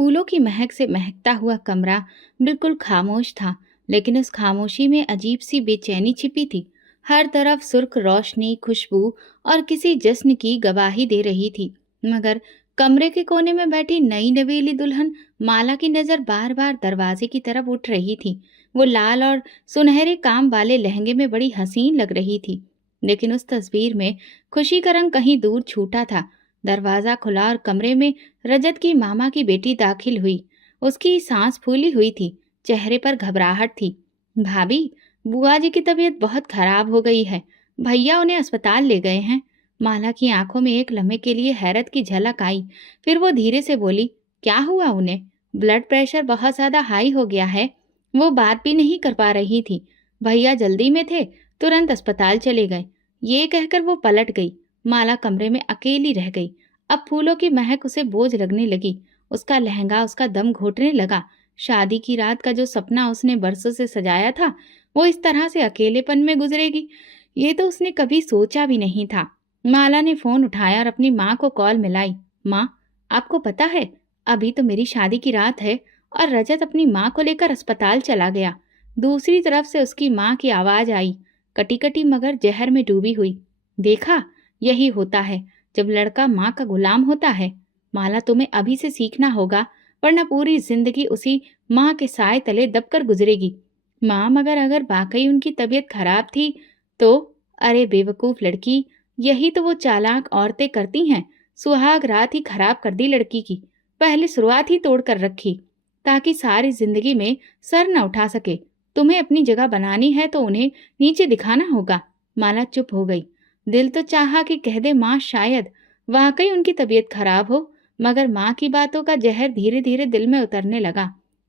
फूलों की महक से महकता हुआ कमरा बिल्कुल खामोश था, लेकिन उस खामोशी में अजीब सी बेचैनी छिपी थी। हर तरफ सुर्ख रोशनी, खुशबू और किसी जश्न की गवाही दे रही थी। मगर कमरे के कोने में बैठी नई नवेली दुल्हन माला की नजर बार बार दरवाजे की तरफ उठ रही थी। वो लाल और सुनहरे काम वाले लहंगे में बड़ी हसीन लग रही थी, लेकिन उस तस्वीर में खुशी का रंग कहीं दूर छूटा था। दरवाजा खुला और कमरे में रजत की मामा की बेटी दाखिल हुई। उसकी सांस फूली हुई थी, चेहरे पर घबराहट थी। भाभी, बुआ जी की तबीयत बहुत खराब हो गई है। भैया उन्हें अस्पताल ले गए हैं। माला की आंखों में एक लम्हे के लिए हैरत की झलक आई। फिर वो धीरे से बोली, क्या हुआ उन्हें? ब्लड प्रेशर बहुत ज्यादा हाई हो गया है। वो बात भी नहीं कर पा रही थी। भैया जल्दी में थे, तुरंत अस्पताल चले गए। ये कहकर वो पलट गई। माला कमरे में अकेली रह गई। अब फूलों की महक उसे बोझ लगने लगी। उसका लहंगा उसका दम घोटने लगा। शादी की रात का जो सपना उसने बरसों से सजाया था, वो इस तरह से अकेलेपन में गुजरेगी, ये तो उसने कभी सोचा भी नहीं था। माला ने फोन उठाया और अपनी माँ को कॉल मिलाई। माँ, आपको पता है, अभी तो मेरी शादी की रात है और रजत अपनी माँ को लेकर अस्पताल चला गया। दूसरी तरफ से उसकी माँ की आवाज आई, कटी कटी मगर जहर में डूबी हुई। देखा, यही होता है जब लड़का माँ का गुलाम होता है। माला, तुम्हें अभी से सीखना होगा, वरना पूरी जिंदगी उसी माँ के साए तले दबकर गुजरेगी। माँ, मगर अगर वाकई उनकी तबीयत खराब थी तो? अरे बेवकूफ लड़की, यही तो वो चालाक औरतें करती हैं। सुहाग रात ही खराब कर दी लड़की की। पहले शुरुआत ही तोड़ कर रखी, ताकि सारी जिंदगी में सर न उठा सके। तुम्हें अपनी जगह बनानी है तो उन्हें नीचे दिखाना होगा। माला चुप हो गई। दिल तो चाहा कि कह दे माँ, शायद वाकई उनकी तबीयत खराब हो, मगर माँ की बातों का जहर धीरे धीरे दिल में उतरने लगा।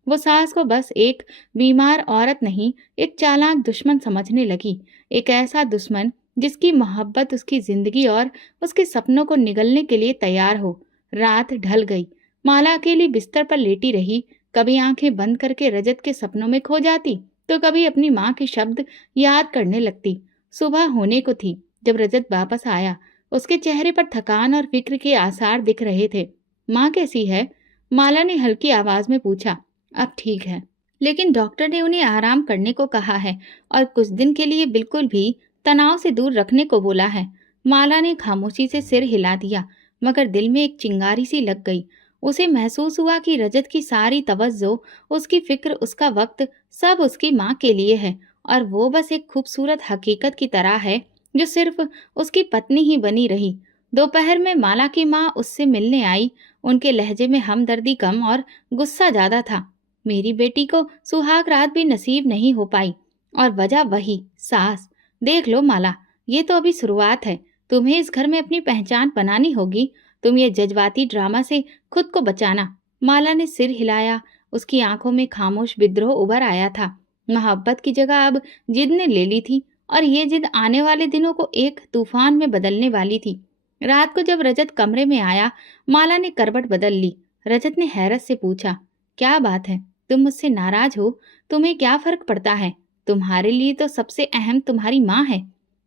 वो सास को बस एक बीमार औरत नहीं, एक चालाक दुश्मन समझने लगी। एक ऐसा दुश्मन जिसकी मोहब्बत उसकी जिंदगी और उसके सपनों को निगलने के लिए तैयार हो। रात ढल गई। माला अकेली बिस्तर पर लेटी रही। कभी आंखें बंद करके रजत के सपनों में खो जाती, तो कभी अपनी माँ के शब्द याद करने लगती। सुबह होने को थी जब रजत वापस आया। उसके चेहरे पर थकान और फिक्र के आसार दिख रहे थे। माँ कैसी है? माला ने हल्की आवाज में पूछा। अब ठीक है, लेकिन डॉक्टर ने उन्हें आराम करने को कहा है और कुछ दिन के लिए बिल्कुल भी तनाव से दूर रखने को बोला है। माला ने खामोशी से सिर हिला दिया, मगर दिल में एक चिंगारी सी लग गई। उसे महसूस हुआ कि रजत की सारी तवज्जो, उसकी फिक्र, उसका वक्त सब उसकी माँ के लिए है, और वो बस एक खूबसूरत हकीकत की तरह है जो सिर्फ उसकी पत्नी ही बनी रही। दोपहर में माला की माँ उससे मिलने आई। उनके लहजे में हमदर्दी कम और गुस्सा ज्यादा था। मेरी बेटी को सुहाग रात भी नसीब नहीं हो पाई, और वजह वही सास। देख लो माला, ये तो अभी शुरुआत है। तुम्हें इस घर में अपनी पहचान बनानी होगी। तुम ये जज्बाती ड्रामा से खुद को बचाना। माला ने सिर हिलाया। उसकी आंखों में खामोश विद्रोह उभर आया था। मोहब्बत की जगह अब जिद ने ले ली थी, और ये जिद आने वाले दिनों को एक तूफान में बदलने वाली थी। रात को जब रजत कमरे में आया, माला ने करवट बदल ली। रजत ने हैरत से पूछा, क्या बात है? तुम मुझसे नाराज हो? तुम्हें क्या फर्क पड़ता है? तुम्हारे लिए तो सबसे अहम तुम्हारी माँ है।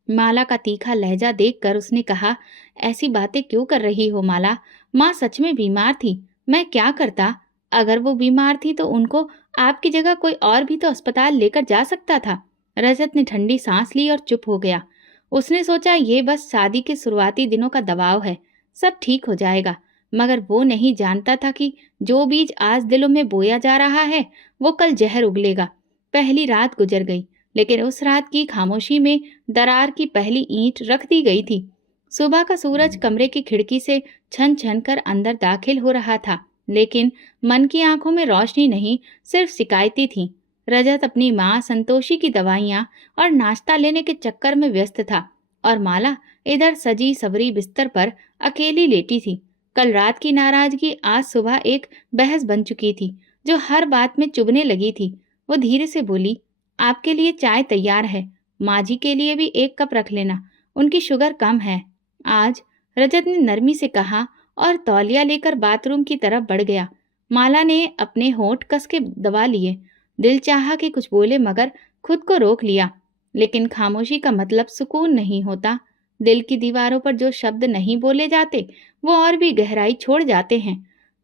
माला का तीखा लहजा देखकर उसने कहा, ऐसी बातें क्यों कर रही हो माला? माँ सच में बीमार थी। मैं क्या करता? अगर वो बीमार थी तो उनको आपकी जगह कोई और भी तो अस्पताल लेकर जा सकता था। रजत ने ठंडी सांस ली और चुप हो गया। उसने सोचा, ये बस शादी के शुरुआती दिनों का दबाव है, सब ठीक हो जाएगा। मगर वो नहीं जानता था कि जो बीज आज दिलों में बोया जा रहा है, वो कल जहर उगलेगा। पहली रात गुजर गई, लेकिन उस रात की खामोशी में दरार की पहली ईंट रख दी गई थी। सुबह का सूरज कमरे की खिड़की से छन छन कर अंदर दाखिल हो रहा था, लेकिन मन की आंखों में रोशनी नहीं, सिर्फ शिकायतें थीं। रजत अपनी माँ संतोषी की दवाइयाँ और नाश्ता लेने के चक्कर में व्यस्त था, और माला इधर सजी सवरी बिस्तर पर अकेली लेटी थी। कल रात की नाराजगी आज सुबह एक बहस बन चुकी थी, जो हर बात में चुभने लगी थी। वो धीरे से बोली, आपके लिए चाय तैयार है, माँ जी के लिए भी एक कप रख लेना, उनकी शुगर कम है आज। रजत ने नरमी से कहा और तौलिया लेकर बाथरूम की तरफ बढ़ गया। माला ने अपने होंठ कस के दबा लिए। दिल चाहा कि कुछ बोले, मगर खुद को रोक लिया। लेकिन खामोशी का मतलब सुकून नहीं होता। दिल की दीवारों पर जो शब्द नहीं बोले जाते, वो और भी गहराई छोड़ जाते हैं।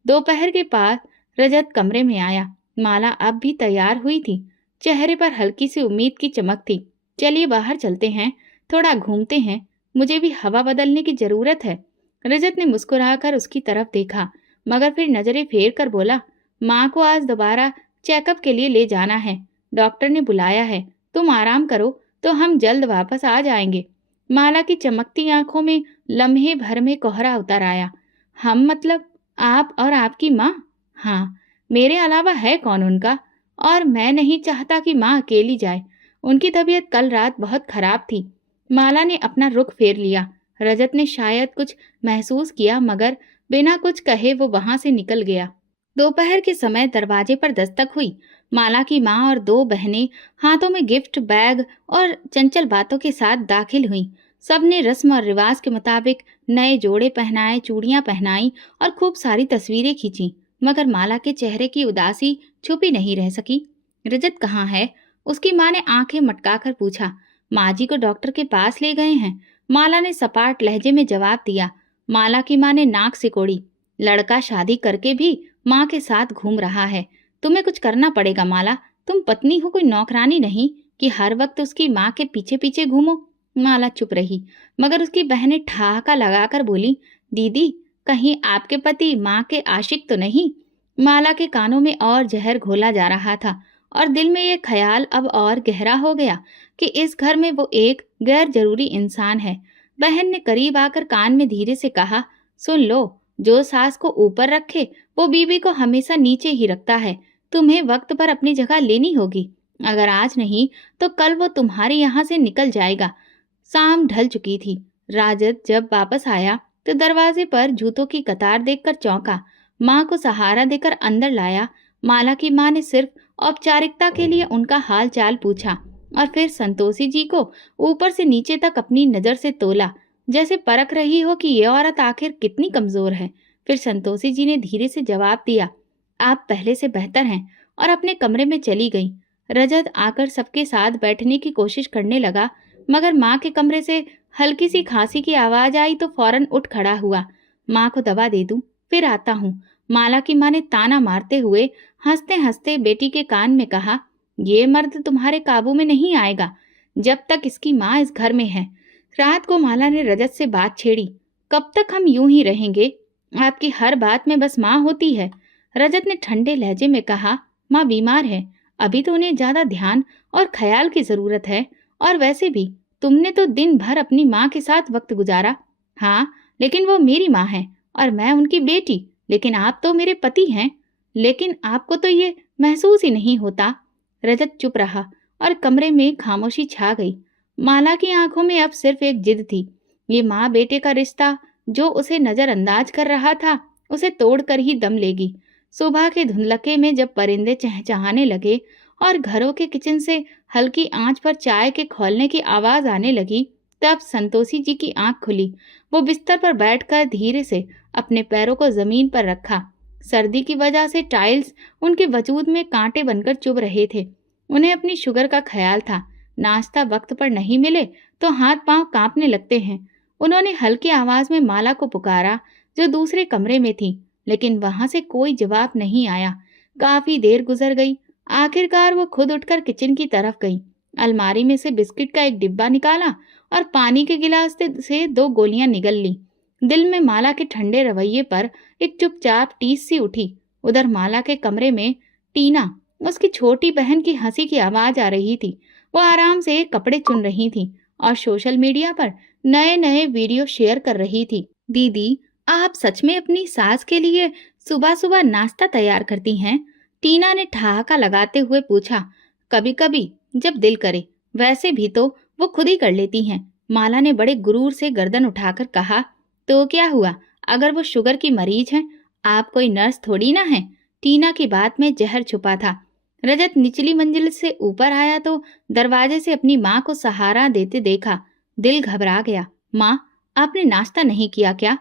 दोपहर के बाद रजत कमरे में आया। माला अब भी तैयार हुई थी, चेहरे पर हल्की सी उम्मीद की चमक थी। चलिए बाहर चलते हैं, थोड़ा घूमते हैं, मुझे भी हवा बदलने की जरूरत है। रजत ने मुस्कुराकर उसकी तरफ देखा, मगर फिर नजरें फेर कर बोला, माँ को आज दोबारा चेकअप के लिए ले जाना है, डॉक्टर ने बुलाया है, तुम आराम करो तो हम जल्द वापस आ जाएंगे। माला की चमकती आंखों में लम्हे भर में कोहरा उतर आया। हम मतलब आप और आपकी माँ? हाँ, मेरे अलावा है कौन उनका? और मैं नहीं चाहता कि माँ अकेली जाए। उनकी तबीयत कल रात बहुत खराब थी। माला ने अपना रुख फेर लिया। रजत ने शायद कुछ महसूस किया, मगर बिना कुछ कहे वो वहां से निकल गया। दोपहर के समय दरवाजे पर दस्तक हुई। माला की माँ और दो बहनें हाथों में गिफ्ट बैग और चंचल बातों के साथ दाखिल हुईं। सबने रस्म और रिवाज के मुताबिक नए जोड़े पहनाए, चूड़ियां पहनाई और खूब सारी तस्वीरें खींची, मगर माला के चेहरे की उदासी छुपी नहीं रह सकी। रजत कहाँ है? उसकी माँ ने आंखें मटकाकर पूछा। माँ जी को डॉक्टर के पास ले गए हैं, माला ने सपाट लहजे में जवाब दिया। माला की माँ ने नाक सिकोड़ी। लड़का शादी करके भी माँ के साथ घूम रहा है, तुम्हें कुछ करना पड़ेगा माला। तुम पत्नी हो, कोई नौकरानी नहीं कि हर वक्त उसकी माँ के पीछे पीछे घूमो। माला चुप रही, मगर उसकी बहनें ठहाका लगाकर बोली, दीदी कहीं आपके पति माँ के आशिक तो नहीं? माला के कानों में और जहर घोला जा रहा था और दिल में ये ख्याल अब और गहरा हो गया कि इस घर में वो एक गैर जरूरी इंसान है। बहन ने करीब आकर कान में धीरे से कहा, सुन लो, जो सास को ऊपर रखे वो बीवी को हमेशा नीचे ही रखता है। तुम्हें वक्त पर अपनी जगह लेनी होगी, अगर आज नहीं तो कल वो तुम्हारे यहाँ से निकल जाएगा। शाम ढल चुकी थी। राजत जब वापस आया तो दरवाजे पर जूतों की कतार देखकर चौंका। माँ को सहारा देकर अंदर लाया। माला की माँ ने सिर्फ औपचारिकता के लिए उनका हाल चाल पूछा और फिर संतोषी जी को ऊपर से नीचे तक अपनी नजर से तोला, जैसे परख रही हो कि ये औरत आखिर कितनी कमजोर है। फिर संतोषी जी ने धीरे से जवाब दिया, आप पहले से बेहतर हैं, और अपने कमरे में चली गई। रजत आकर सबके साथ बैठने की कोशिश करने लगा, मगर माँ के कमरे से हल्की सी खांसी की आवाज आई तो फौरन उठ खड़ा हुआ। माँ को दवा दे दूं, फिर आता हूँ, माला की माँ ने ताना मारते हुए हंसते हंसते बेटी के कान में कहा। ये मर्द तुम्हारे काबू में नहीं आएगा जब तक इसकी माँ इस घर में है। रात को माला ने रजत से बात छेड़ी, कब तक हम यूं ही रहेंगे? आपकी हर बात में बस माँ होती है। रजत ने ठंडे लहजे में कहा, माँ बीमार है, अभी तो उन्हें ज्यादा ध्यान और ख्याल की जरूरत है। और वैसे भी तुमने तो दिन भर अपनी माँ के साथ वक्त गुजारा। हाँ, लेकिन वो मेरी माँ है और मैं उनकी बेटी, लेकिन आप तो मेरे पति हैं। लेकिन आपको तो ये महसूस ही नहीं होता। रजत चुप रहा और कमरे में खामोशी छा गई। माला की आंखों में अब सिर्फ एक जिद थी। ये माँ बेटे का रिश्ता जो उसे नजरअंदाज कर रहा था, उसे तोड़कर ही दम लेगी। सुबह के धुंधलके में जब परिंदे चहचहाने लगे और घरों के किचन से हल्की आंच पर चाय के खौलने की आवाज आने लगी, तब संतोषी जी की आंख खुली। वो बिस्तर पर बैठकर धीरे से अपने पैरों को जमीन पर रखा। सर्दी की वजह से टाइल्स उनके वजूद में कांटे बनकर चुभ रहे थे। उन्हें अपनी शुगर का ख्याल था, नाश्ता वक्त पर नहीं मिले तो हाथ पांव कांपने लगते हैं। उन्होंने हल्की आवाज में माला को पुकारा, जो दूसरे कमरे में थी, लेकिन वहां से कोई जवाब नहीं आया। काफी देर गुजर गई। आखिरकार वो खुद उठकर किचन की तरफ गई। अलमारी में से बिस्किट का एक डिब्बा निकाला और पानी के गिलास से दो गोलियां निगल ली। दिल में माला के ठंडे रवैये पर एक चुपचाप टीस सी उठी। उधर माला के कमरे में टीना, उसकी छोटी बहन की हंसी की आवाज आ रही थी। वो आराम से कपड़े चुन रही थी और सोशल मीडिया पर नए नए वीडियो शेयर कर रही थी। दीदी, आप सच में अपनी सास के लिए सुबह सुबह नाश्ता तैयार करती हैं? टीना ने ठहाका लगाते हुए पूछा। कभी कभी, जब दिल करे, वैसे भी तो वो खुद ही कर लेती हैं। माला ने बड़े गुरूर से गर्दन उठाकर कहा। तो क्या हुआ अगर वो शुगर की मरीज हैं? आप कोई नर्स थोड़ी ना हैं। टीना की बात में जहर छुपा था। रजत निचली मंजिल से ऊपर आया तो दरवाजे से अपनी माँ को सहारा देते देखा। दिल घबरा गया। माँ, आपने नाश्ता नहीं किया क्या?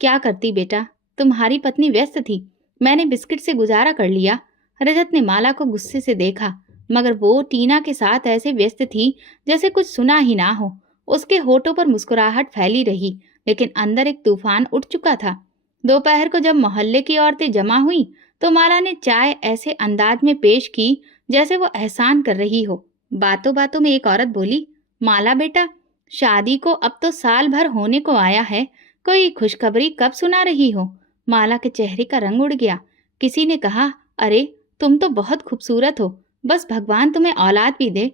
क्या करती बेटा, तुम्हारी पत्नी व्यस्त थी, मैंने बिस्किट से गुजारा कर लिया। रजत ने माला को गुस्से से देखा, मगर वो टीना के साथ ऐसे व्यस्त थी जैसे कुछ सुना ही ना हो। उसके होठों पर मुस्कुराहट फैली रही, लेकिन अंदर एक तूफान उठ चुका था। दोपहर को जब मोहल्ले की औरतें जमा हुई तो माला ने चाय ऐसे अंदाज में पेश की जैसे वो एहसान कर रही हो। बातों बातों में एक औरत बोली, माला बेटा, शादी को अब तो साल भर होने को आया है, कोई खुशखबरी कब सुना रही हो? माला के चेहरे का रंग उड़ गया। किसी ने कहा, अरे तुम तो बहुत खूबसूरत हो, बस भगवान तुम्हें औलाद भी दे।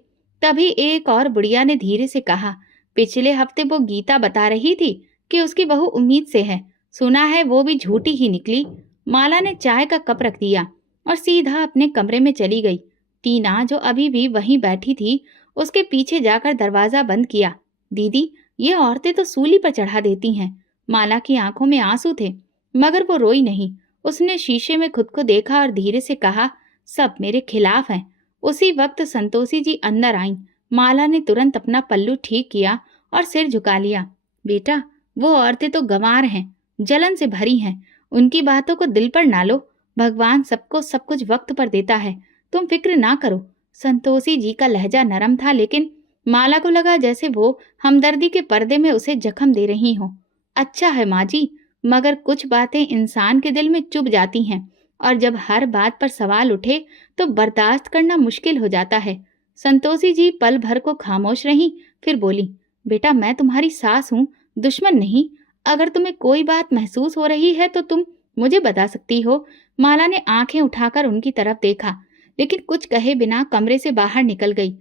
तभी एक और बुढ़िया ने धीरे से कहा, पिछले हफ्ते वो गीता बता रही थी कि उसकी बहू उम्मीद से है, सुना है वो भी झूठी ही निकली। माला ने चाय का कप रख दिया और सीधा अपने कमरे में चली गई। टीना, जो अभी भी वहीं बैठी थी, उसके पीछे जाकर दरवाजा बंद किया। दीदी, ये औरतें तो सूली पर चढ़ा देती हैं। माला की आंखों में आंसू थे, मगर वो रोई नहीं। उसने शीशे में खुद को देखा और धीरे से कहा, सब मेरे खिलाफ हैं। उसी वक्त संतोषी जी अंदर आईं। माला ने तुरंत अपना पल्लू ठीक किया और सिर झुका लिया। बेटा, वो औरतें तो गंवार हैं, जलन से भरी हैं। उनकी बातों को दिल पर ना लो। भगवान सबको सब कुछ वक्त पर देता है, तुम फिक्र ना करो। संतोषी जी का लहजा नरम था, लेकिन माला को लगा जैसे वो हमदर्दी के पर्दे में उसे जख्म दे रही हो। अच्छा है माँ जी, मगर कुछ बातें इंसान के दिल में चुभ जाती हैं, और जब हर बात पर सवाल उठे तो बर्दाश्त करना मुश्किल हो जाता है। संतोषी जी पल भर को खामोश रहीं, फिर बोली, बेटा, मैं तुम्हारी सास हूँ, दुश्मन नहीं। अगर तुम्हें कोई बात महसूस हो रही है तो तुम मुझे बता सकती हो। माला ने आंखें उठाकर उनकी तरफ देखा, लेकिन कुछ कहे बिना कमरे से बाहर निकल गई।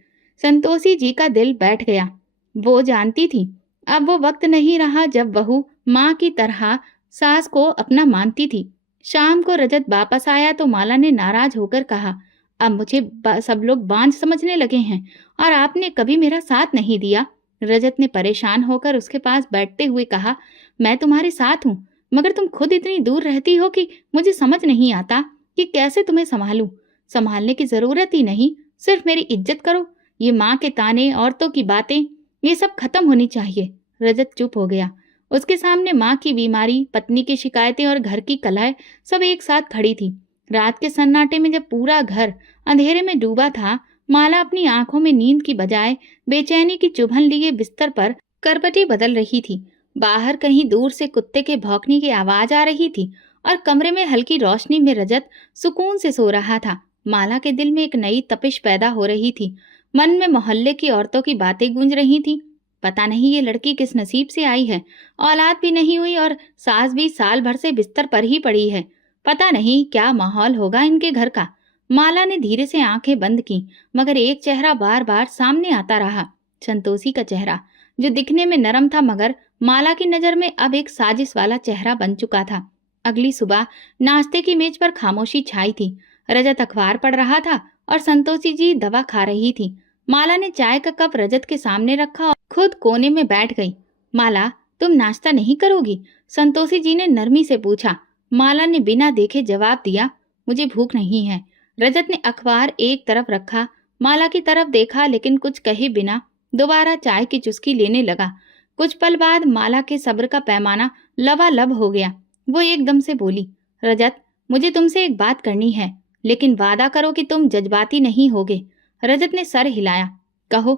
संतोषी जी का दिल बैठ गया। वो जानती थी अब वो वक्त नहीं रहा जब बहू माँ की तरह सास को अपना मानती थी। शाम को रजत वापस आया तो माला ने नाराज होकर कहा, अब मुझे सब लोग बांझ समझने लगे हैं और आपने कभी मेरा साथ नहीं दिया। रजत ने परेशान होकर उसके पास बैठते हुए कहा, मैं तुम्हारे साथ हूँ, मगर तुम खुद इतनी दूर रहती हो कि मुझे समझ नहीं आता कि कैसे तुम्हें संभालूं। संभालने की जरूरत ही नहीं, सिर्फ मेरी इज्जत करो। ये माँ के ताने, औरतों की बातें, ये सब खत्म होनी चाहिए। रजत चुप हो गया। उसके सामने माँ की बीमारी, पत्नी की शिकायतें और घर की कलह सब एक साथ खड़ी थी। रात के सन्नाटे में जब पूरा घर अंधेरे में डूबा था, माला अपनी आंखों में नींद की बजाय बेचैनी की चुभन लिए बिस्तर पर करवटें बदल रही थी। बाहर कहीं दूर से कुत्ते के भौंकने की आवाज आ रही थी और कमरे में हल्की रोशनी में रजत सुकून से सो रहा था। माला के दिल में एक नई तपिश पैदा हो रही थी। मन में मोहल्ले की औरतों की बातें गूंज रही थीं। पता नहीं ये लड़की किस नसीब से आई है, औलाद भी नहीं हुई और सास भी साल भर से बिस्तर पर ही पड़ी है। पता नहीं क्या माहौल होगा इनके घर का। माला ने धीरे से आंखें बंद की, मगर एक चेहरा बार बार सामने आता रहा। संतोषी का चेहरा, जो दिखने में नरम था मगर माला की नजर में अब एक साजिश वाला चेहरा बन चुका था। अगली सुबह नाश्ते की मेज पर खामोशी छाई थी। रजत अखबार पढ़ रहा था और संतोषी जी दवा खा रही थी। माला ने चाय का कप रजत के सामने रखा और खुद कोने में बैठ गई। माला, तुम नाश्ता नहीं करोगी? संतोषी जी ने नरमी से पूछा। माला ने बिना देखे जवाब दिया, मुझे भूख नहीं है। रजत ने अखबार एक तरफ रखा, माला की तरफ देखा, लेकिन कुछ कहे बिना दोबारा चाय की चुस्की लेने लगा। कुछ पल बाद माला के सब्र का पैमाना लबालब हो गया। वो एकदम से बोली, रजत, मुझे तुमसे एक बात करनी है, लेकिन वादा करो कि तुम जज्बाती नहीं होगे। रजत ने सर हिलाया। कहो,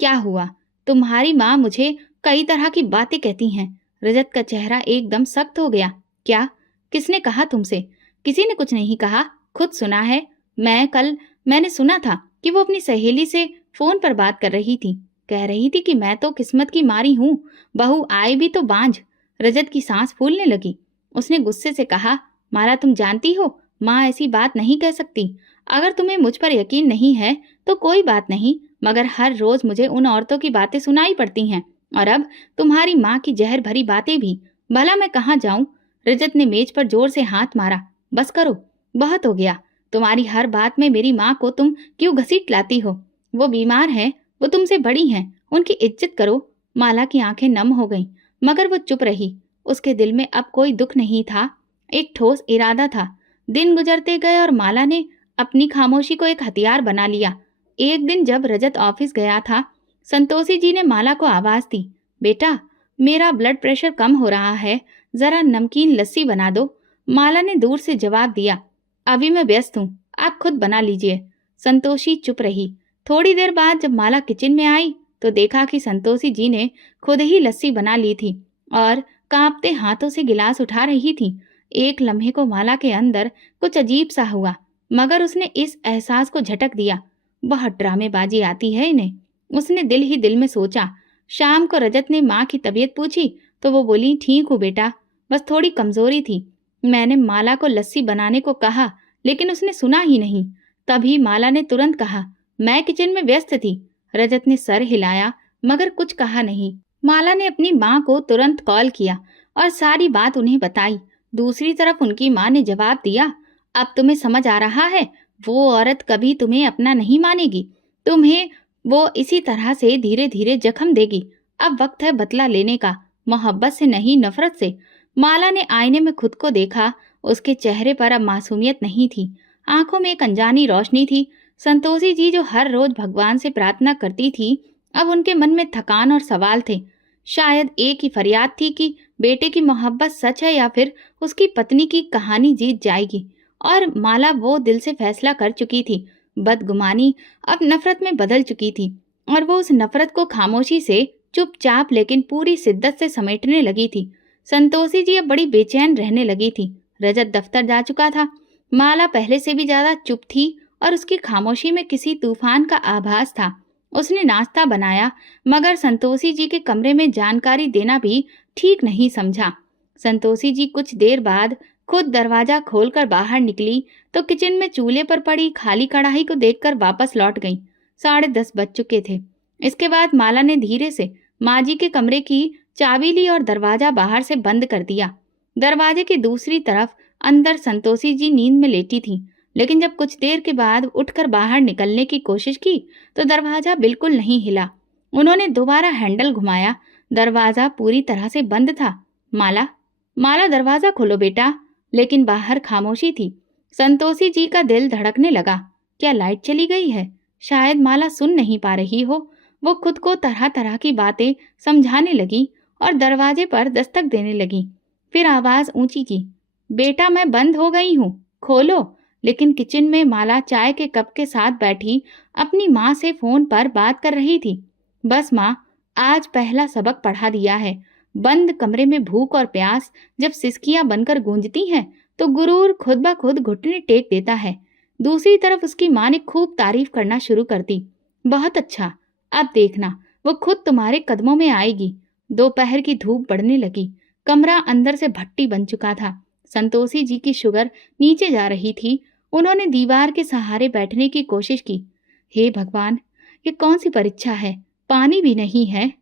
क्या हुआ? तुम्हारी माँ मुझे कई तरह की बातें कहती हैं। रजत का चेहरा एकदम सख्त हो गया। क्या? किसने कहा तुमसे? किसी ने कुछ नहीं कहा, खुद सुना है। मैंने सुना था कि वो अपनी सहेली से फोन पर बात कर रही थी। कह रही थी कि मैं तो किस्मत की मारी हूँ, बहू आए भी तो बांझ। रजत की सांस फूलने लगी। उसने गुस्से से कहा, माला, तुम जानती हो माँ ऐसी बात नहीं कह सकती। अगर तुम्हें मुझ पर यकीन नहीं है तो कोई बात नहीं, मगर हर रोज मुझे उन औरतों की बातें सुनाई पड़ती हैं, और अब तुम्हारी माँ की जहर भरी बातें भी। भला मैं कहाँ जाऊं? रजत ने मेज पर जोर से हाथ मारा। बस करो, बहुत हो गया। तुम्हारी हर बात में मेरी माँ को तुम क्यों घसीट लाती हो? वो बीमार है, वो तुमसे बड़ी हैं, उनकी इज्जत करो। माला की आंखें नम हो गईं, मगर वो चुप रही। उसके दिल में अब कोई दुख नहीं था, एक ठोस इरादा था। दिन गुजरते गए और माला ने अपनी खामोशी को एक हथियार बना लिया। एक दिन जब रजत ऑफिस गया था, संतोषी जी ने माला को आवाज दी, बेटा, मेरा ब्लड प्रेशर कम हो रहा है, जरा नमकीन लस्सी बना दो। माला ने दूर से जवाब दिया, अभी मैं व्यस्त हूँ, आप खुद बना लीजिए। संतोषी चुप रही। थोड़ी देर बाद जब माला किचन में आई तो देखा कि संतोषी जी ने खुद ही लस्सी बना ली थी और कांपते हाथों से गिलास उठा रही थी। एक लम्हे को माला के अंदर कुछ अजीब सा हुआ, मगर उसने इस एहसास को झटक दिया, बहुत ड्रामेबाजी आती है इन्हें। उसने दिल ही दिल में सोचा। शाम को रजत ने माँ की तबीयत पूछी तो वो बोली, ठीक हूँ बेटा, बस थोड़ी कमजोरी थी। मैंने माला को लस्सी बनाने को कहा, लेकिन उसने सुना ही नहीं। तभी माला ने तुरंत कहा, मैं किचन में व्यस्त थी। रजत ने सर हिलाया मगर कुछ कहा नहीं। माला ने अपनी माँ को तुरंत कॉल किया और सारी बात उन्हें बताई। दूसरी तरफ उनकी माँ ने जवाब दिया, अब तुम्हें समझ आ रहा है, वो औरत कभी तुम्हें अपना नहीं मानेगी। तुम्हें वो इसी तरह से धीरे धीरे जख्म देगी। अब वक्त है बदला लेने का, मोहब्बत से नहीं नफरत से। माला ने आईने में खुद को देखा। उसके चेहरे पर अब मासूमियत नहीं थी, आंखों में एक अनजानी रोशनी थी। संतोषी जी जो हर रोज भगवान से प्रार्थना करती थी, अब उनके मन में थकान और सवाल थे। शायद एक ही फरियाद थी कि बेटे की मोहब्बत सच है या फिर उसकी पत्नी की कहानी जीत जाएगी। और माला वो दिल से फैसला कर चुकी थी। बदगुमानी अब नफरत में बदल चुकी थी और वो उस नफरत को खामोशी से, चुपचाप लेकिन पूरी शिद्दत से समेटने लगी थी। संतोषी जी अब बड़ी बेचैन रहने लगी थी। रजत दफ्तर जा चुका था। माला पहले से भी ज्यादा चुप थी और उसकी खामोशी में किसी तूफान का आभास था। उसने नाश्ता बनाया मगर संतोषी जी के कमरे में जानकारी देना भी ठीक नहीं समझा। संतोषी जी कुछ देर बाद खुद दरवाजा खोलकर बाहर निकली तो किचन में चूल्हे पर पड़ी खाली कढ़ाई को देखकर वापस लौट गईं। 10:30 बज चुके थे। इसके बाद माला ने धीरे से माँ जी के कमरे की चाबी ली और दरवाजा बाहर से बंद कर दिया। दरवाजे की दूसरी तरफ अंदर संतोषी जी नींद में लेटी थी, लेकिन जब कुछ देर के बाद उठकर बाहर निकलने की कोशिश की तो दरवाजा बिल्कुल नहीं हिला। उन्होंने दोबारा हैंडल घुमाया, दरवाजा पूरी तरह से बंद था। माला, माला दरवाजा खोलो बेटा। लेकिन बाहर खामोशी थी। संतोषी जी का दिल धड़कने लगा। क्या लाइट चली गई है? शायद माला सुन नहीं पा रही हो। वो खुद को तरह तरह की बातें समझाने लगी और दरवाजे पर दस्तक देने लगी। फिर आवाज ऊंची की, बेटा मैं बंद हो गई हूँ, खोलो। लेकिन किचन में माला चाय के कप के साथ बैठी अपनी माँ से फोन पर बात कर रही थी। बस माँ, आज पहला सबक पढ़ा दिया है। बंद कमरे में भूख और प्यास जब सिसकियां बनकर गूंजती हैं तो गुरूर खुद ब खुद घुटने टेक देता है। दूसरी तरफ उसकी माँ ने खूब तारीफ करना शुरू कर दी। बहुत अच्छा, अब देखना वो खुद तुम्हारे कदमों में आएगी। दोपहर की धूप बढ़ने लगी। कमरा अंदर से भट्टी बन चुका था। संतोषी जी की शुगर नीचे जा रही थी। उन्होंने दीवार के सहारे बैठने की कोशिश की। हे भगवान, ये कौन सी परीक्षा है? पानी भी नहीं है।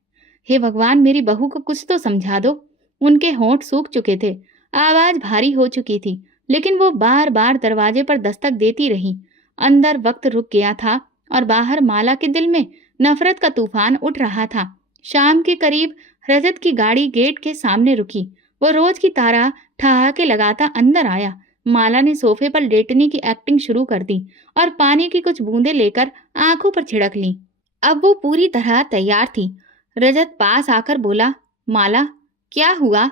हे भगवान, मेरी बहू को कुछ तो समझा दो। उनके होंठ सूख चुके थे, आवाज भारी हो चुकी थी, लेकिन वो बार बार दरवाजे पर दस्तक देती रही। अंदर वक्त रुक गया था और बाहर माला के दिल में नफरत का तूफान उठ रहा था। शाम के करीब रजत की गाड़ी गेट के सामने रुकी। वो रोज की तरह ठहाके लगाता अंदर आया। माला ने सोफे पर लेटने की एक्टिंग शुरू कर दी और पानी की कुछ बूंदें लेकर आंखों पर छिड़क ली। अब वो पूरी तरह तैयार थी। रजत पास आकर बोला, माला क्या हुआ?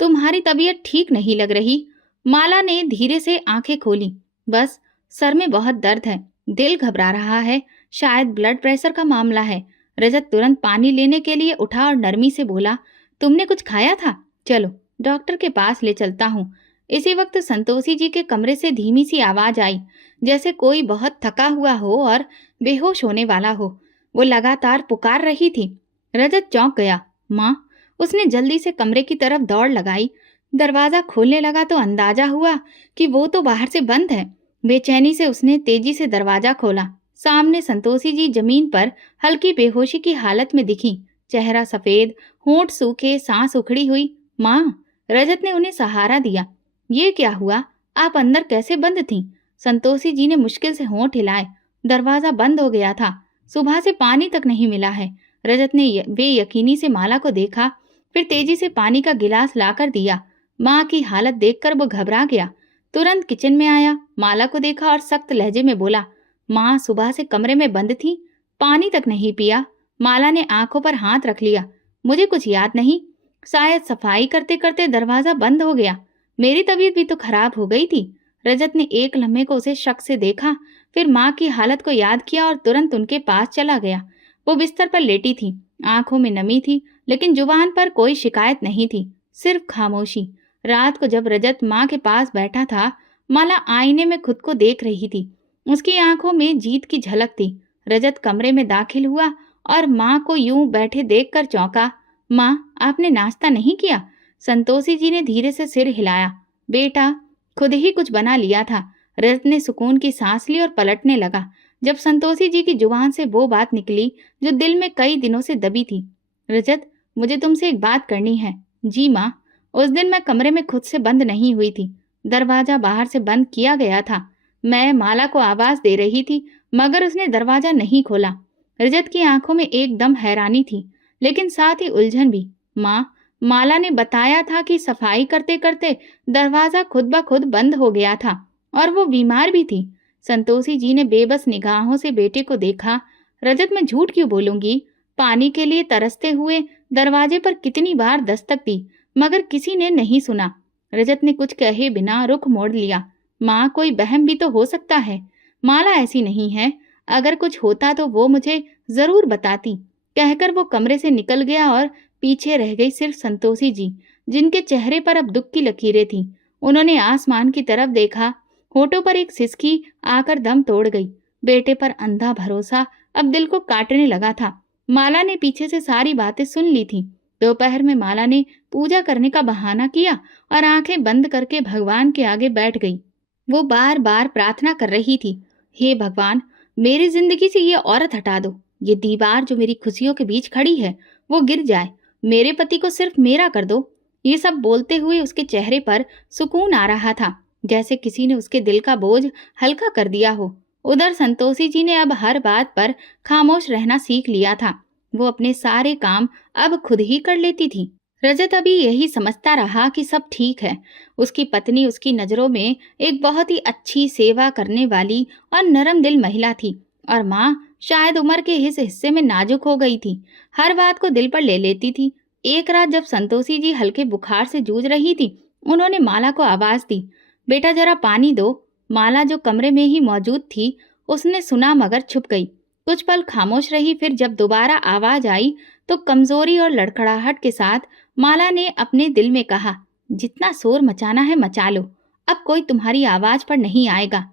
तुम्हारी तबीयत ठीक नहीं लग रही। माला ने धीरे से आंखें खोली। बस सर में बहुत दर्द है, दिल घबरा रहा है, शायद ब्लड प्रेशर का मामला है। रजत तुरंत पानी लेने के लिए उठा और नरमी से बोला, तुमने कुछ खाया था? चलो डॉक्टर के पास ले चलता हूँ। इसी वक्त संतोषी जी के कमरे से धीमी सी आवाज आई, जैसे कोई बहुत थका हुआ हो और बेहोश होने वाला हो। वो लगातार पुकार रही थी। रजत चौंक गया। माँ, उसने जल्दी से कमरे की तरफ दौड़ लगाई। दरवाजा खोलने लगा तो अंदाजा हुआ कि वो तो बाहर से बंद है। बेचैनी से उसने तेजी से दरवाजा खोला। सामने संतोषी जी जमीन पर हल्की बेहोशी की हालत में दिखी। चेहरा सफेद, होंठ सूखे, सांस उखड़ी हुई। माँ, रजत ने उन्हें सहारा दिया। ये क्या हुआ? आप अंदर कैसे बंद थीं? संतोषी जी ने मुश्किल से होंठ हिलाए। दरवाजा बंद हो गया था। सुबह से पानी तक नहीं मिला है। रजत ने बेयकीनी से माला को देखा, फिर तेजी से पानी का गिलास लाकर दिया। माँ की हालत देखकर वो घबरा गया। तुरंत किचन में आया, माला को देखा और सख्त लहजे में बोला, माँ सुबह से कमरे में बंद थी, पानी तक नहीं पिया। माला ने आंखों पर हाथ रख लिया। मुझे कुछ याद नहीं, शायद सफाई करते करते दरवाजा बंद हो गया। मेरी तबीयत भी तो खराब हो गई थी। रजत ने एक लम्हे को उसे शक से देखा, फिर माँ की हालत को याद किया और तुरंत उनके पास चला गया। वो बिस्तर पर लेटी थी, आंखों में नमी थी, लेकिन जुबान पर कोई शिकायत नहीं थी, सिर्फ खामोशी। रात को जब रजत माँ के पास बैठा था, माला आईने में खुद को देख रही थी। उसकी आंखों में जीत की झलक थी। रजत कमरे में दाखिल हुआ और माँ को यूं बैठे देखकर चौंका। माँ, आपने नाश्ता नहीं किया? संतोषी जी ने धीरे से सिर हिलाया। बेटा, खुद ही कुछ बना लिया था। रजत ने सुकून की सांस ली और पलटने लगा जब संतोषी जी की जुबान से वो बात निकली जो दिल में कई दिनों से दबी थी। रजत, मुझे तुमसे एक बात करनी है। जी माँ। उस दिन मैं कमरे में खुद से बंद नहीं हुई थी। दरवाजा बाहर से बंद किया गया था। मैं माला को आवाज दे रही थी, मगर उसने दरवाजा नहीं खोला। रजत की आंखों में एकदम हैरानी थी, लेकिन साथ ही उलझन भी। माँ, माला ने बताया था कि सफाई करते करते दरवाजा खुद ब खुद बंद हो गया था और वो बीमार भी थी। संतोषी जी ने बेबस निगाहों से बेटे को देखा। रजत, मैं झूठ क्यों बोलूंगी? पानी के लिए तरसते हुए दरवाजे पर कितनी बार दस्तक दी, मगर किसी ने नहीं सुना। रजत ने कुछ कहे बिना रुख मोड़ लिया। माँ, कोई बहम भी तो हो सकता है। माला ऐसी नहीं है। अगर कुछ होता तो वो मुझे जरूर बताती। कहकर वो कमरे से निकल गया और पीछे रह गई सिर्फ संतोषी जी, जिनके चेहरे पर अब दुख की लकीरें थीं। उन्होंने आसमान की तरफ देखा। होठों पर एक सिसकी आकर दम तोड़ गई। बेटे पर अंधा भरोसा अब दिल को काटने लगा था। माला ने पीछे से सारी बातें सुन ली थी। दोपहर में माला ने पूजा करने का बहाना किया और आंखें बंद करके भगवान के आगे बैठ गई। वो बार बार प्रार्थना कर रही थी, हे भगवान, मेरी जिंदगी से ये औरत हटा दो। ये दीवार जो मेरी खुशियों के बीच खड़ी है, वो गिर जाए। मेरे पति को सिर्फ मेरा कर दो। ये सब बोलते हुए उसके चेहरे पर सुकून आ रहा था, जैसे किसी ने उसके दिल का बोझ हल्का कर दिया हो। उधर संतोषी जी ने अब हर बात पर खामोश रहना सीख लिया था। वो अपने सारे काम अब खुद ही कर लेती थी। रजत अभी यही समझता रहा कि सब ठीक है। उसकी पत्नी उसकी नजरों में एक बहुत ही अच्छी, सेवा करने वाली और नरम दिल महिला थी, और माँ शायद उम्र के इस हिस्से में नाजुक हो गई थी। हर बात को दिल पर ले लेती थी। एक रात जब संतोषी जी हल्के बुखार से जूझ रही थी, उन्होंने माला को आवाज दी, बेटा जरा पानी दो। माला, जो कमरे में ही मौजूद थी, उसने सुना मगर छुप गई। कुछ पल खामोश रही। फिर जब दोबारा आवाज आई तो कमजोरी और लड़खड़ाहट के साथ माला ने अपने दिल में कहा, जितना शोर मचाना है मचा लो, अब कोई तुम्हारी आवाज पर नहीं आएगा।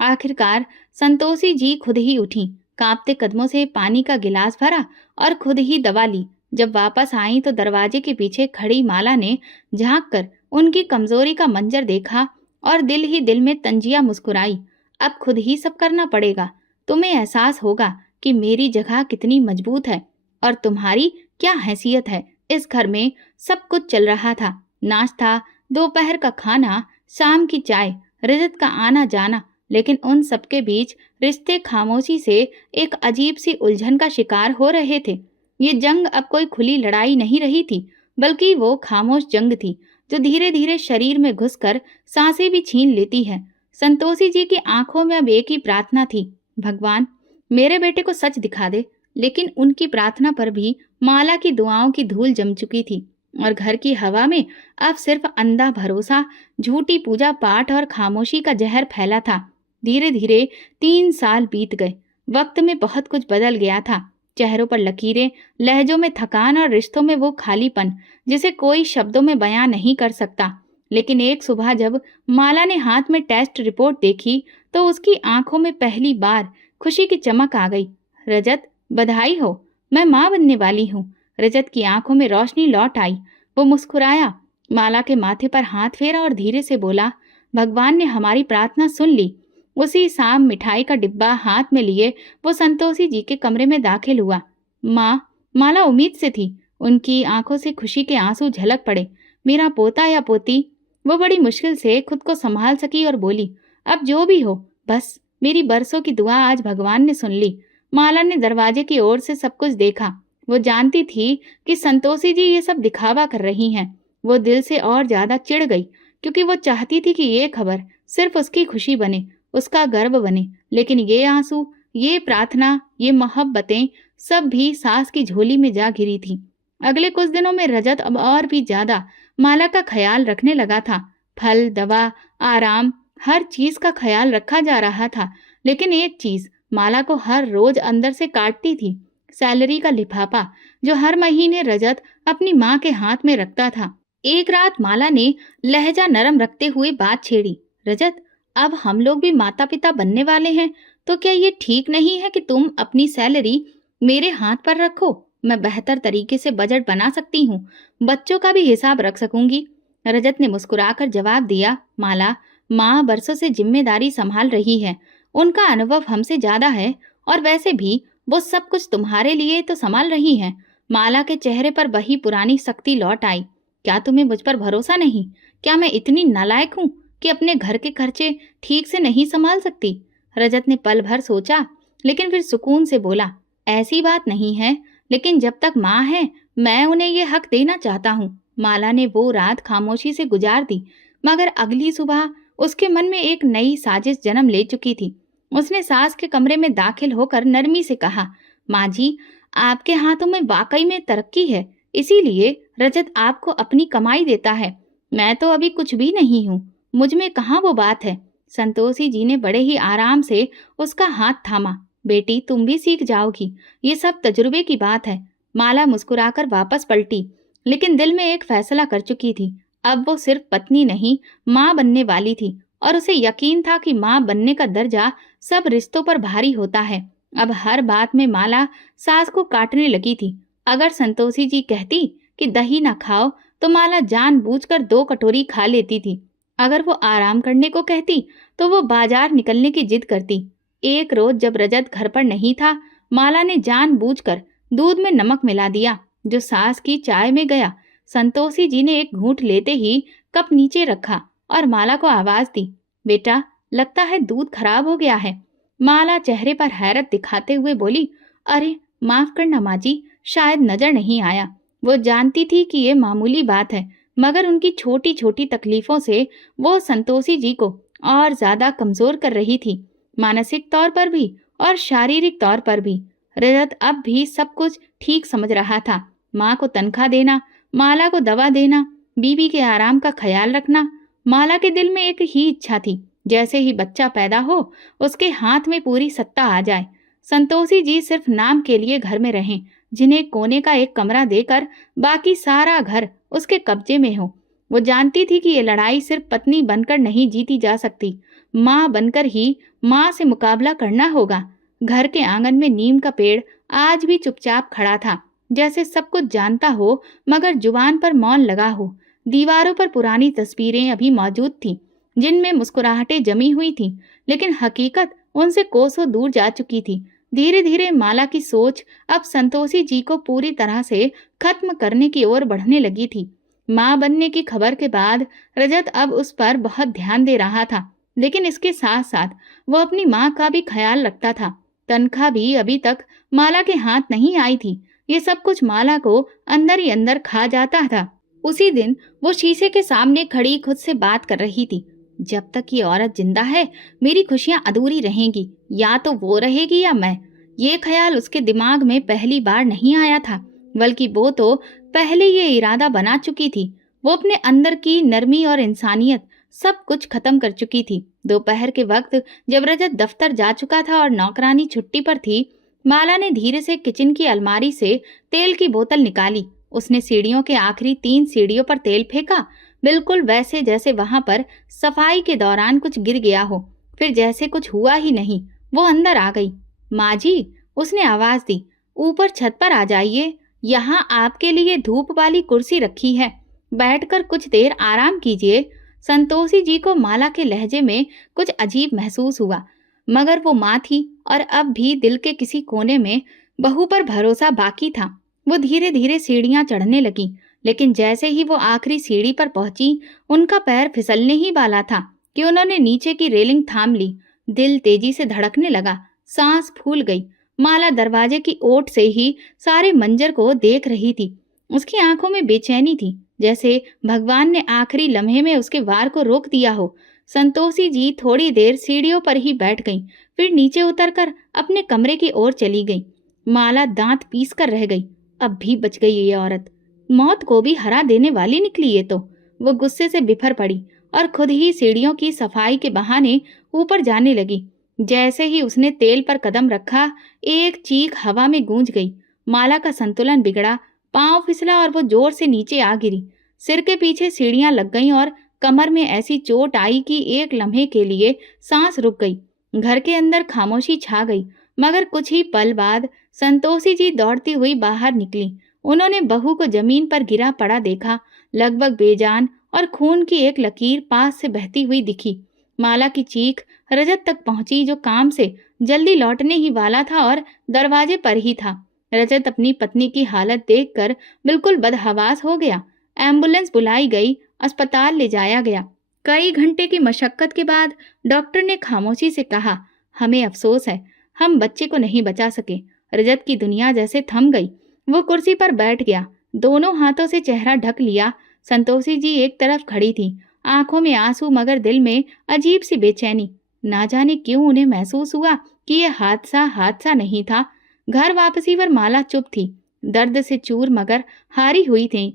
आखिरकार संतोषी जी खुद ही उठी, कांपते कदमों से पानी का गिलास भरा और खुद ही दवा ली। जब वापस आई तो दरवाजे के पीछे खड़ी माला ने झांक कर उनकी कमजोरी का मंजर देखा और दिल ही दिल में तंजिया मुस्कुराई। अब खुद ही सब करना पड़ेगा। तुम्हें एहसास होगा कि मेरी जगह कितनी मजबूत है और तुम्हारी क्या हैसियत है। इस घर में सब कुछ चल रहा था, नाश्ता, दोपहर का खाना, शाम की चाय, रजत का आना जाना, लेकिन उन सबके बीच रिश्ते खामोशी से एक अजीब सी उलझन का शिकार हो रहे थे। ये जंग अब कोई खुली लड़ाई नहीं रही थी, बल्कि वो खामोश जंग थी जो धीरे धीरे शरीर में घुसकर सांसें भी छीन लेती है। संतोषी जी की आंखों में अब एक ही प्रार्थना थी, भगवान, मेरे बेटे को सच दिखा दे। लेकिन उनकी प्रार्थना पर भी माला की दुआओं की धूल जम चुकी थी और घर की हवा में अब सिर्फ अंधा भरोसा, झूठी पूजा पाठ और खामोशी का जहर फैला था। धीरे धीरे 3 साल बीत गए। वक्त में बहुत कुछ बदल गया था। चेहरों पर लकीरें, लहजों में थकान और रिश्तों में वो खालीपन जिसे कोई शब्दों में बयां नहीं कर सकता। लेकिन एक सुबह जब माला ने हाथ में टेस्ट रिपोर्ट देखी तो उसकी आंखों में पहली बार खुशी की चमक आ गई। रजत, बधाई हो, मैं माँ बनने वाली हूँ। रजत की आंखों में रोशनी लौट आई। वो मुस्कुराया, माला के माथे पर हाथ फेरा और धीरे से बोला, भगवान ने हमारी प्रार्थना सुन ली। उसी शाम मिठाई का डिब्बा हाथ में लिए वो संतोषी जी के कमरे में दाखिल हुआ। माँ, माला उम्मीद से थी। उनकी आंखों से खुशी के आंसू झलक पड़े। मेरा पोता या पोती। वो बड़ी मुश्किल से खुद को संभाल सकी और बोली, अब जो भी हो, बस मेरी बरसों की दुआ आज भगवान ने सुन ली। माला ने दरवाजे की ओर से सब कुछ देखा। वो जानती थी कि संतोषी जी ये सब दिखावा कर रही हैं। वो दिल से और ज्यादा चिढ़ गई, क्योंकि वो चाहती थी कि ये खबर सिर्फ उसकी खुशी बने, उसका गर्व बने। लेकिन ये आंसू, ये प्रार्थना, ये मोहब्बतें सब भी सास की झोली में जा गिरी थी। अगले कुछ दिनों में रजत अब और भी ज्यादा माला का ख्याल रखने लगा था। फल, दवा, आराम, हर चीज का ख्याल रखा जा रहा था। लेकिन एक चीज माला को हर रोज अंदर से काटती थी, सैलरी का लिफाफा जो हर महीने रजत अपनी माँ के हाथ में रखता था। एक रात माला ने लहजा नरम रखते हुए बात छेड़ी। रजत, अब हम लोग भी माता पिता बनने वाले हैं, तो क्या ये ठीक नहीं है कि तुम अपनी सैलरी मेरे हाथ पर रखो? मैं बेहतर तरीके से बजट बना सकती हूँ, बच्चों का भी हिसाब रख सकूंगी। रजत ने मुस्कुराकर जवाब दिया, माला, माँ बरसों से जिम्मेदारी संभाल रही है, उनका अनुभव हमसे ज्यादा है, और वैसे भी वो सब कुछ तुम्हारे लिए तो संभाल रही हैं। माला के चेहरे पर वही पुरानी सख्ती लौट आई। क्या तुम्हें मुझ पर भरोसा नहीं? क्या मैं इतनी नालायक हूँ कि अपने घर के खर्चे ठीक से नहीं संभाल सकती? रजत ने पल भर सोचा, लेकिन फिर सुकून से बोला, ऐसी बात नहीं है, लेकिन जब तक माँ है मैं उन्हें ये हक देना चाहता हूँ। माला ने वो रात खामोशी से गुजार दी, मगर अगली सुबह उसके मन में एक नई साजिश जन्म ले चुकी थी। उसने सास के कमरे में दाखिल होकर नरमी से कहा, माँ जी, आपके हाथों में वाकई में तरक्की है, इसीलिए रजत आपको अपनी कमाई देता है। मैं तो अभी कुछ भी नहीं हूँ, मुझ में कहाँ वो बात है। संतोषी जी ने बड़े ही आराम से उसका हाथ थामा। बेटी, तुम भी सीख जाओगी, ये सब तजुर्बे की बात है। माला मुस्कुराकर वापस पलटी, लेकिन दिल में एक फैसला कर चुकी थी। अब वो सिर्फ पत्नी नहीं, माँ बनने वाली थी, और उसे यकीन था कि माँ बनने का दर्जा सब रिश्तों पर भारी होता है। अब हर बात में माला सास को काटने लगी थी। अगर संतोषी जी कहती कि दही ना खाओ, तो माला जानबूझकर 2 कटोरी खा लेती थी। अगर वो आराम करने को कहती, तो वो बाजार निकलने की जिद करती। एक रोज जब रजत घर पर नहीं था, माला ने जानबूझकर दूध में नमक मिला दिया, जो सास की चाय में गया। संतोषी जी ने एक घूंट लेते ही कप नीचे रखा और माला को आवाज दी, बेटा, लगता है दूध खराब हो गया है। माला चेहरे पर हैरत दिखाते हुए बोली, अरे माफ करना माँ जी, शायद नजर नहीं आया। वो जानती थी कि ये मामूली बात है, मगर उनकी छोटी छोटी तकलीफों से वो संतोषी जी को और ज्यादा कमजोर कर रही थी, मानसिक तौर पर भी और शारीरिक तौर पर भी। रजत अब भी सब कुछ ठीक समझ रहा था। माँ को तनख्वाह देना, माला को दवा देना, बीबी के आराम का ख्याल रखना। माला के दिल में एक ही इच्छा थी, जैसे ही बच्चा पैदा हो उसके हाथ में पूरी सत्ता आ जाए। संतोषी जी सिर्फ नाम के लिए घर में रहें, जिन्हें कोने का एक कमरा देकर बाकी सारा घर उसके कब्जे में हो। वो जानती थी कि ये लड़ाई सिर्फ पत्नी बनकर नहीं जीती जा सकती, माँ बनकर ही माँ से मुकाबला करना होगा। घर के आंगन में नीम का पेड़ आज भी चुपचाप खड़ा था, जैसे सब कुछ जानता हो मगर जुबान पर मौन लगा हो। दीवारों पर पुरानी तस्वीरें अभी मौजूद थीं, जिनमें मुस्कुराहटें जमी हुई थीं, लेकिन हकीकत उनसे कोसों दूर जा चुकी थी। धीरे धीरे माला की सोच अब संतोषी जी को पूरी तरह से खत्म करने की ओर बढ़ने लगी थी। माँ बनने की खबर के बाद रजत अब उस पर बहुत ध्यान दे रहा था, लेकिन इसके साथ साथ वो अपनी माँ का भी ख्याल रखता था। तनख्वाह भी अभी तक माला के हाथ नहीं आई थी। ये सब कुछ माला को अंदर ही अंदर खा जाता था। उसी दिन वो शीशे के सामने खड़ी खुद से बात कर रही थी, जब तक ये औरत जिंदा है मेरी खुशियां अधूरी रहेंगी, या तो वो रहेगी या मैं। ये ख्याल उसके दिमाग में पहली बार नहीं आया था, बल्कि वो तो पहले ये इरादा बना चुकी थी। वो अपने अंदर की नरमी और इंसानियत सब कुछ खत्म कर चुकी थी। दोपहर के वक्त जब रजत दफ्तर जा चुका था और नौकरानी छुट्टी पर थी, माला ने धीरे से किचन की अलमारी से तेल की बोतल निकाली। उसने सीढ़ियों के आखिरी 3 सीढ़ियों पर तेल फेंका, बिल्कुल वैसे जैसे वहां पर सफाई के दौरान कुछ गिर गया हो। फिर जैसे कुछ हुआ ही नहीं, वो अंदर आ गई। माँ जी, उसने आवाज दी, ऊपर छत पर आ जाइए, यहाँ आपके लिए धूप वाली कुर्सी रखी है, बैठकर कुछ देर आराम कीजिए। संतोषी जी को माला के लहजे में कुछ अजीब महसूस हुआ, मगर वो माँ थी और अब भी दिल के किसी कोने में बहू पर भरोसा बाकी था। वो धीरे धीरे सीढ़ियां चढ़ने लगी, लेकिन जैसे ही वो आखिरी सीढ़ी पर पहुंची, उनका पैर फिसलने ही वाला था कि उन्होंने नीचे की रेलिंग थाम ली। दिल तेजी से धड़कने लगा, सांस फूल गई। माला दरवाजे की ओट से ही सारे मंजर को देख रही थी। उसकी आंखों में बेचैनी थी, जैसे भगवान ने आखिरी लम्हे में उसके वार को रोक दिया हो। संतोषी जी थोड़ी देर सीढ़ियों पर ही बैठ गईं, फिर नीचे उतरकर अपने कमरे की ओर चली गईं। माला दांत पीस कर रह गई। अब भी बच गई ये औरत, मौत को भी हरा देने वाली निकली ये तो। वो गुस्से से बिफर पड़ी और खुद ही सीढ़ियों की सफाई के बहाने ऊपर जाने लगी। जैसे ही उसने तेल पर कदम रखा, एक चीख हवा में गूंज गई। माला का संतुलन बिगड़ा, पांव फिसला और वो जोर से नीचे आ गिरी। सिर के पीछे सीढ़ियां लग गईं और कमर में ऐसी चोट आई कि एक लम्हे के लिए सांस रुक गई। घर के अंदर खामोशी छा गई, मगर कुछ ही पल बाद संतोषी जी दौड़ती हुई बाहर निकली। उन्होंने बहू को जमीन पर गिरा पड़ा देखा, लगभग बेजान, और खून की एक लकीर पास से बहती हुई दिखी। माला की चीख रजत तक पहुंची, जो काम से जल्दी लौटने ही वाला था और दरवाजे पर ही था। रजत अपनी पत्नी की हालत देखकर बिल्कुल बदहवास हो गया। एम्बुलेंस बुलाई गई, अस्पताल ले जाया गया। कई घंटे की मशक्कत के बाद डॉक्टर ने खामोशी से कहा, हमें अफसोस है, हम बच्चे को नहीं बचा सके। रजत की दुनिया जैसे थम गई। वो कुर्सी पर बैठ गया, दोनों हाथों से चेहरा ढक लिया। संतोषी जी एक तरफ खड़ी थी, आंखों में आंसू मगर दिल में अजीब सी बेचैनी। ना जाने क्यों उन्हें महसूस हुआ कि यह हादसा हादसा नहीं था। घर वापसी पर माला चुप थी, दर्द से चूर मगर हारी हुई थी।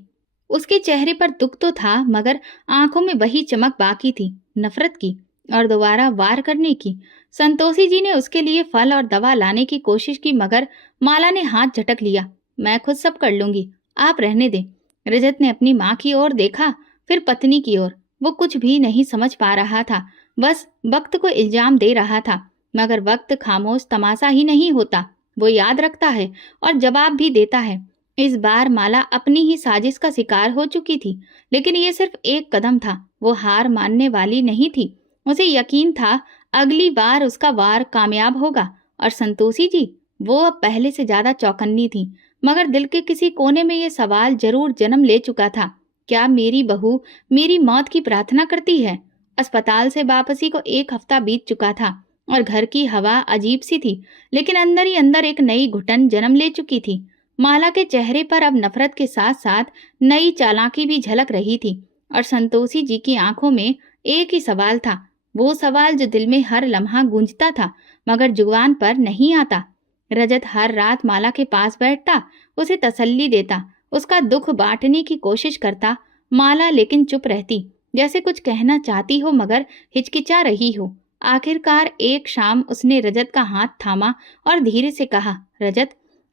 उसके चेहरे पर दुख तो था, मगर आंखों में वही चमक बाकी थी, नफरत की और दोबारा वार करने की। संतोषी जी ने उसके लिए फल और दवा लाने की कोशिश की, मगर माला ने हाथ झटक लिया। मैं खुद सब कर लूंगी, आप रहने दें। रजत ने अपनी माँ की ओर देखा, फिर पत्नी की ओर। वो कुछ भी नहीं समझ पा रहा था, बस वक्त को इल्जाम दे रहा था। मगर वक्त खामोश तमाशा ही नहीं होता, वो याद रखता है और जवाब भी देता है। इस बार माला अपनी ही साजिश का शिकार हो चुकी थी, लेकिन ये सिर्फ एक कदम था। वो हार मानने वाली नहीं थी। उसे यकीन था अगली बार उसका वार कामयाब होगा। और संतोषी जी, वो अब पहले से ज्यादा चौकन्नी थी, मगर दिल के किसी कोने में ये सवाल जरूर जन्म ले चुका था, क्या मेरी बहू मेरी मौत की प्रार्थना करती है? अस्पताल से वापसी को एक हफ्ता बीत चुका था और घर की हवा अजीब सी थी, लेकिन अंदर ही अंदर एक नई घुटन जन्म ले चुकी थी। माला के चेहरे पर अब नफरत के साथ साथ नई चालाकी भी झलक रही थी, और संतोषी जी की आंखों में एक ही सवाल था, वो सवाल जो दिल में हर लम्हा गूंजता था मगर जुबान पर नहीं आता। रजत हर रात माला के पास बैठता, उसे तसल्ली देता, उसका दुख बांटने की कोशिश करता। माला लेकिन चुप रहती, जैसे कुछ कहना चाहती हो मगर हिचकिचा रही हो। आखिरकार एक शाम उसने रजत का हाथ थामा और धीरे से कहा, रजत,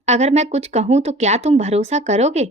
अगर मैं कुछ कहूं तो क्या तुम भरोसा करोगे?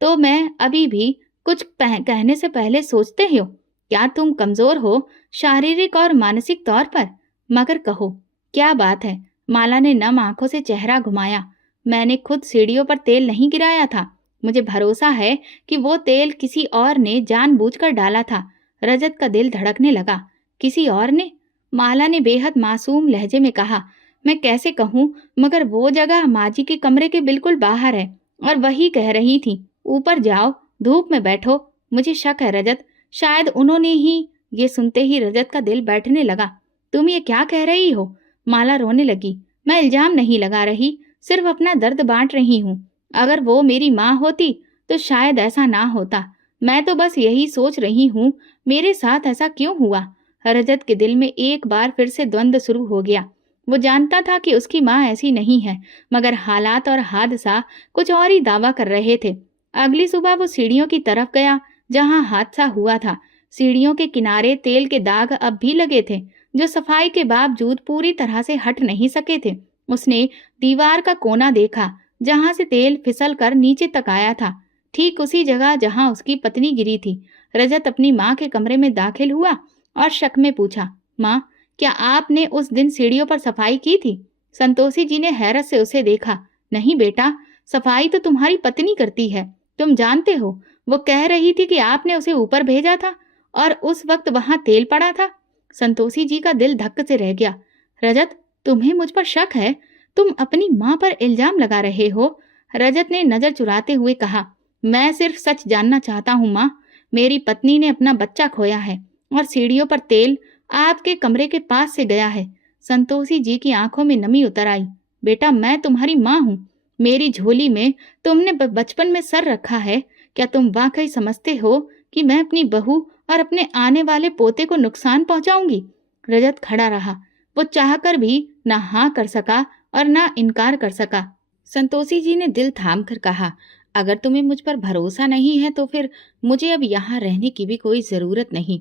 तो मैं अभी भी कुछ कहने से पहले सोचते हो, क्या तुम कमजोर हो शारीरिक और मानसिक तौर पर? मगर कहो, क्या बात है? माला ने नम आंखों से चेहरा घुमाया। मैंने खुद सीढ़ियों पर तेल नहीं गिराया था, मुझे भरोसा है कि वो तेल किसी और ने जानबूझकर डाला था। रजत का दिल धड़कने लगा। किसी और ने? माला ने बेहद मासूम लहजे में कहा, मैं कैसे कहूँ, मगर वो जगह माजी के कमरे के बिल्कुल बाहर है। और वही कह रही थी, ऊपर जाओ, धूप में बैठो। मुझे शक है रजत, शायद उन्होंने ही। ये सुनते ही रजत का दिल बैठने लगा। तुम ये क्या कह रही हो? माला रोने लगी। मैं इल्जाम नहीं लगा रही, सिर्फ अपना दर्द बांट रही हूँ। अगर वो मेरी माँ होती तो शायद ऐसा ना होता। मैं तो बस यही सोच रही हूँ, मेरे साथ ऐसा क्यों हुआ? रजत के दिल में एक बार फिर से द्वंद्व शुरू हो गया। वो जानता था कि उसकी माँ ऐसी नहीं है, मगर हालात और हादसा कुछ और ही दावा कर रहे थे। अगली सुबह वो सीढ़ियों की तरफ गया जहाँ हादसा हुआ था। सीढ़ियों के किनारे तेल के दाग अब भी लगे थे, जो सफाई के बावजूद पूरी तरह से हट नहीं सके थे। उसने दीवार का कोना देखा जहां से तेल फिसल कर नीचे तक आया था, ठीक उसी जगह जहां उसकी पत्नी गिरी थी। रजत अपनी माँ के कमरे में दाखिल हुआ और शक में पूछा, माँ, क्या आपने उस दिन सीढ़ियों पर सफाई की थी? संतोषी जी ने हैरत से उसे देखा। नहीं बेटा, सफाई तो तुम्हारी पत्नी करती है, तुम जानते हो। वो कह रही थी कि आपने उसे ऊपर भेजा था और उस वक्त वहां तेल पड़ा था। संतोषी जी का दिल धक्क से रह गया। रजत, तुम्हें मुझ पर शक है? तुम अपनी माँ पर इल्जाम लगा रहे हो? रजत ने नजर चुराते हुए कहा, मैं सिर्फ सच जानना चाहता हूँ माँ। मेरी पत्नी ने अपना बच्चा खोया है और सीढ़ियों पर तेल आपके कमरे के पास से गया है। संतोषी जी की आंखों में नमी उतर आई। बेटा, मैं तुम्हारी माँ हूँ। मेरी झोली में तुमने बचपन में सर रखा है। क्या तुम वाकई समझते हो कि मैं अपनी बहू और अपने आने वाले पोते को नुकसान पहुंचाऊंगी? रजत खड़ा रहा। वो चाहकर भी ना हाँ कर सका और ना इनकार कर सका। संतोषी जी ने दिल थाम कर कहा, अगर तुम्हें मुझ पर भरोसा नहीं है तो फिर मुझे अब यहाँ रहने की भी कोई जरूरत नहीं।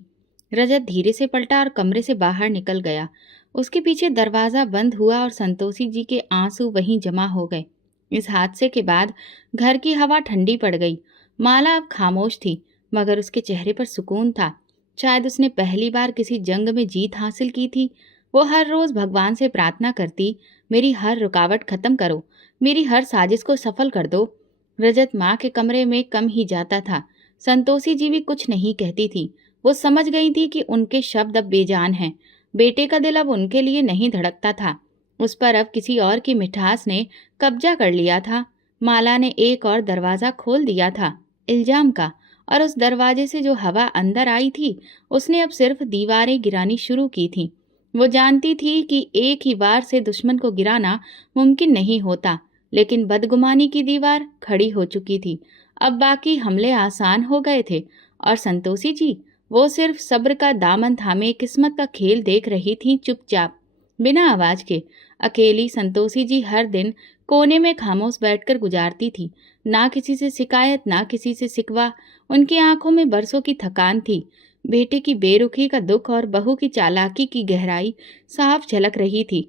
रजत धीरे से पलटा और कमरे से बाहर निकल गया। उसके पीछे दरवाजा बंद हुआ और संतोषी जी के आंसू वहीं जमा हो गए। इस हादसे के बाद घर की हवा ठंडी पड़ गई। माला अब खामोश थी, मगर उसके चेहरे पर सुकून था। शायद उसने पहली बार किसी जंग में जीत हासिल की थी। वो हर रोज भगवान से प्रार्थना करती, मेरी हर रुकावट खत्म करो, मेरी हर साजिश को सफल कर दो। रजत माँ के कमरे में कम ही जाता था। संतोषी जी भी कुछ नहीं कहती थी। वो समझ गई थी कि उनके शब्द अब बेजान हैं। बेटे का दिल अब उनके लिए नहीं धड़कता था। उस पर अब किसी और की मिठास ने कब्जा कर लिया था। माला ने एक और दरवाजा खोल दिया था, इल्जाम का, और उस दरवाजे से जो हवा अंदर आई थी, उसने अब सिर्फ दीवारें गिरानी शुरू की थी। वो जानती थी कि एक ही बार से दुश्मन को गिराना मुमकिन नहीं होता, लेकिन बदगुमानी की दीवार खड़ी हो चुकी थी। अब बाकी हमले आसान हो गए थे और संतोषी जी, वो सिर्फ सब्र का दामन थामे किस्मत का खेल देख रही थी, चुपचाप, बिना आवाज के। अकेली संतोषी जी हर दिन कोने में खामोश बैठकर गुजारती थी। ना किसी से शिकायत, ना किसी से सिकवा। उनकी आंखों में बरसों की थकान थी। बेटे की बेरुखी का दुख और बहू की चालाकी की गहराई साफ झलक रही थी।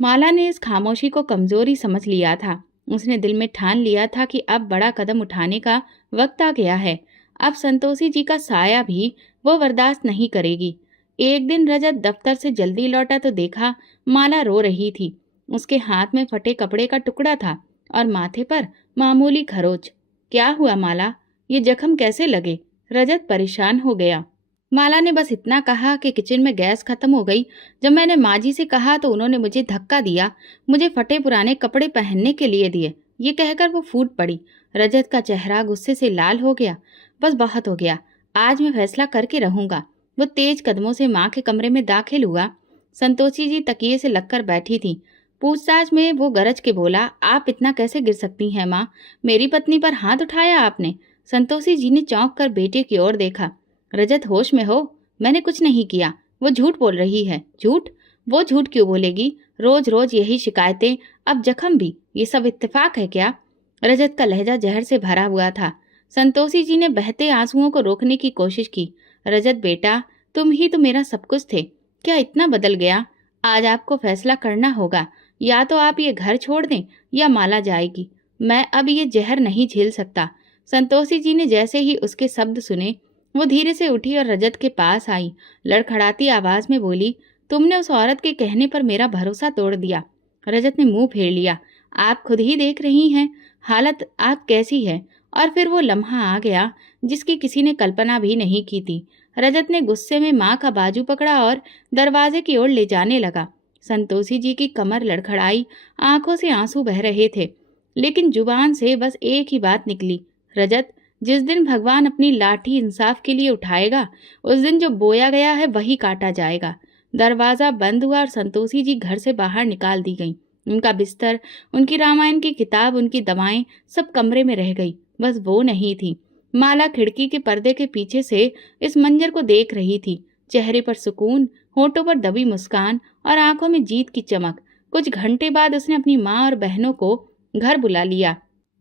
माला ने इस खामोशी को कमजोरी समझ लिया था। उसने दिल में ठान लिया था कि अब बड़ा कदम उठाने का वक्त आ गया है। अब संतोषी जी का साया भी वो बर्दाश्त नहीं करेगी। एक दिन रजत दफ्तर से जल्दी लौटा तो देखा माला रो रही थी। उसके हाथ में फटे कपड़े का टुकड़ा था और माथे पर मामूली खरोच। क्या हुआ माला? ये जख्म कैसे लगे? रजत परेशान हो गया। माला ने बस इतना कहा कि किचन में गैस खत्म हो गई। जब मैंने माँ जी से कहा तो उन्होंने मुझे धक्का दिया, मुझे फटे पुराने कपड़े पहनने के लिए दिए। ये कहकर वो फूट पड़ी। रजत का चेहरा गुस्से से लाल हो गया। बस बहुत हो गया, आज मैं फैसला करके रहूंगा। वो तेज कदमों से माँ के कमरे में दाखिल हुआ। संतोषी जी तकिए से लगकर बैठी थी। पूछताछ में वो गरज के बोला, आप इतना कैसे गिर सकती हैं माँ? मेरी पत्नी पर हाथ उठाया आपने? संतोषी जी ने चौंक कर बेटे की ओर देखा। रजत, होश में हो? मैंने कुछ नहीं किया। वो झूठ बोल रही है। झूठ? वो झूठ क्यों बोलेगी? रोज रोज यही शिकायतें, अब जख्म भी। ये सब इत्तेफाक है क्या? रजत का लहजा जहर से भरा हुआ था। संतोषी जी ने बहते आंसुओं को रोकने की कोशिश की। रजत बेटा, तुम ही तो मेरा सब कुछ थे। क्या इतना बदल गया? आज आपको फैसला करना होगा। या तो आप ये घर छोड़ दें या माला जाएगी। मैं अब ये जहर नहीं झेल सकता। संतोषी जी ने जैसे ही उसके शब्द सुने, वो धीरे से उठी और रजत के पास आई। लड़खड़ाती आवाज में बोली, तुमने उस औरत के कहने पर मेरा भरोसा तोड़ दिया। रजत ने मुंह फेर लिया। आप खुद ही देख रही हैं हालत आप कैसी है। और फिर वो लम्हा आ गया जिसकी किसी ने कल्पना भी नहीं की थी। रजत ने गुस्से में माँ का बाजू पकड़ा और दरवाजे की ओर ले जाने लगा। संतोषी जी की कमर लड़खड़ाई, आंखों से आंसू बह रहे थे, लेकिन जुबान से बस एक ही बात निकली, रजत, जिस दिन भगवान अपनी लाठी इंसाफ के लिए उठाएगा, उस दिन जो बोया गया है वही काटा जाएगा। दरवाजा बंद हुआ और संतोषी जी घर से बाहर निकाल दी गई। उनका बिस्तर, उनकी रामायण की किताब, उनकी दवाएं सब कमरे में रह गई। बस वो नहीं थी। माला खिड़की के पर्दे के पीछे से इस मंजर को देख रही थी। चेहरे पर सुकून, होठों पर दबी मुस्कान और आंखों में जीत की चमक। कुछ घंटे बाद उसने अपनी माँ और बहनों को घर बुला लिया।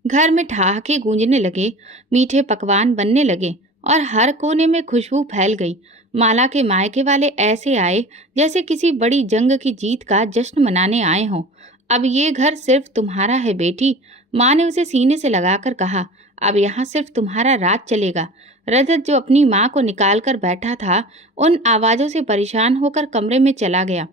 घर में ठहाके गूंजने लगे, मीठे पकवान बनने लगे और हर कोने में खुशबू फैल गई। माला के मायके वाले ऐसे आए जैसे किसी बड़ी जंग की जीत का जश्न मनाने आए हों। अब ये घर सिर्फ तुम्हारा है बेटी, माँ ने उसे सीने से लगाकर कहा। अब यहाँ सिर्फ तुम्हारा राज चलेगा। रजत, जो अपनी माँ को निकाल कर बैठा था, उन आवाजों से परेशान होकर कमरे में चला गया।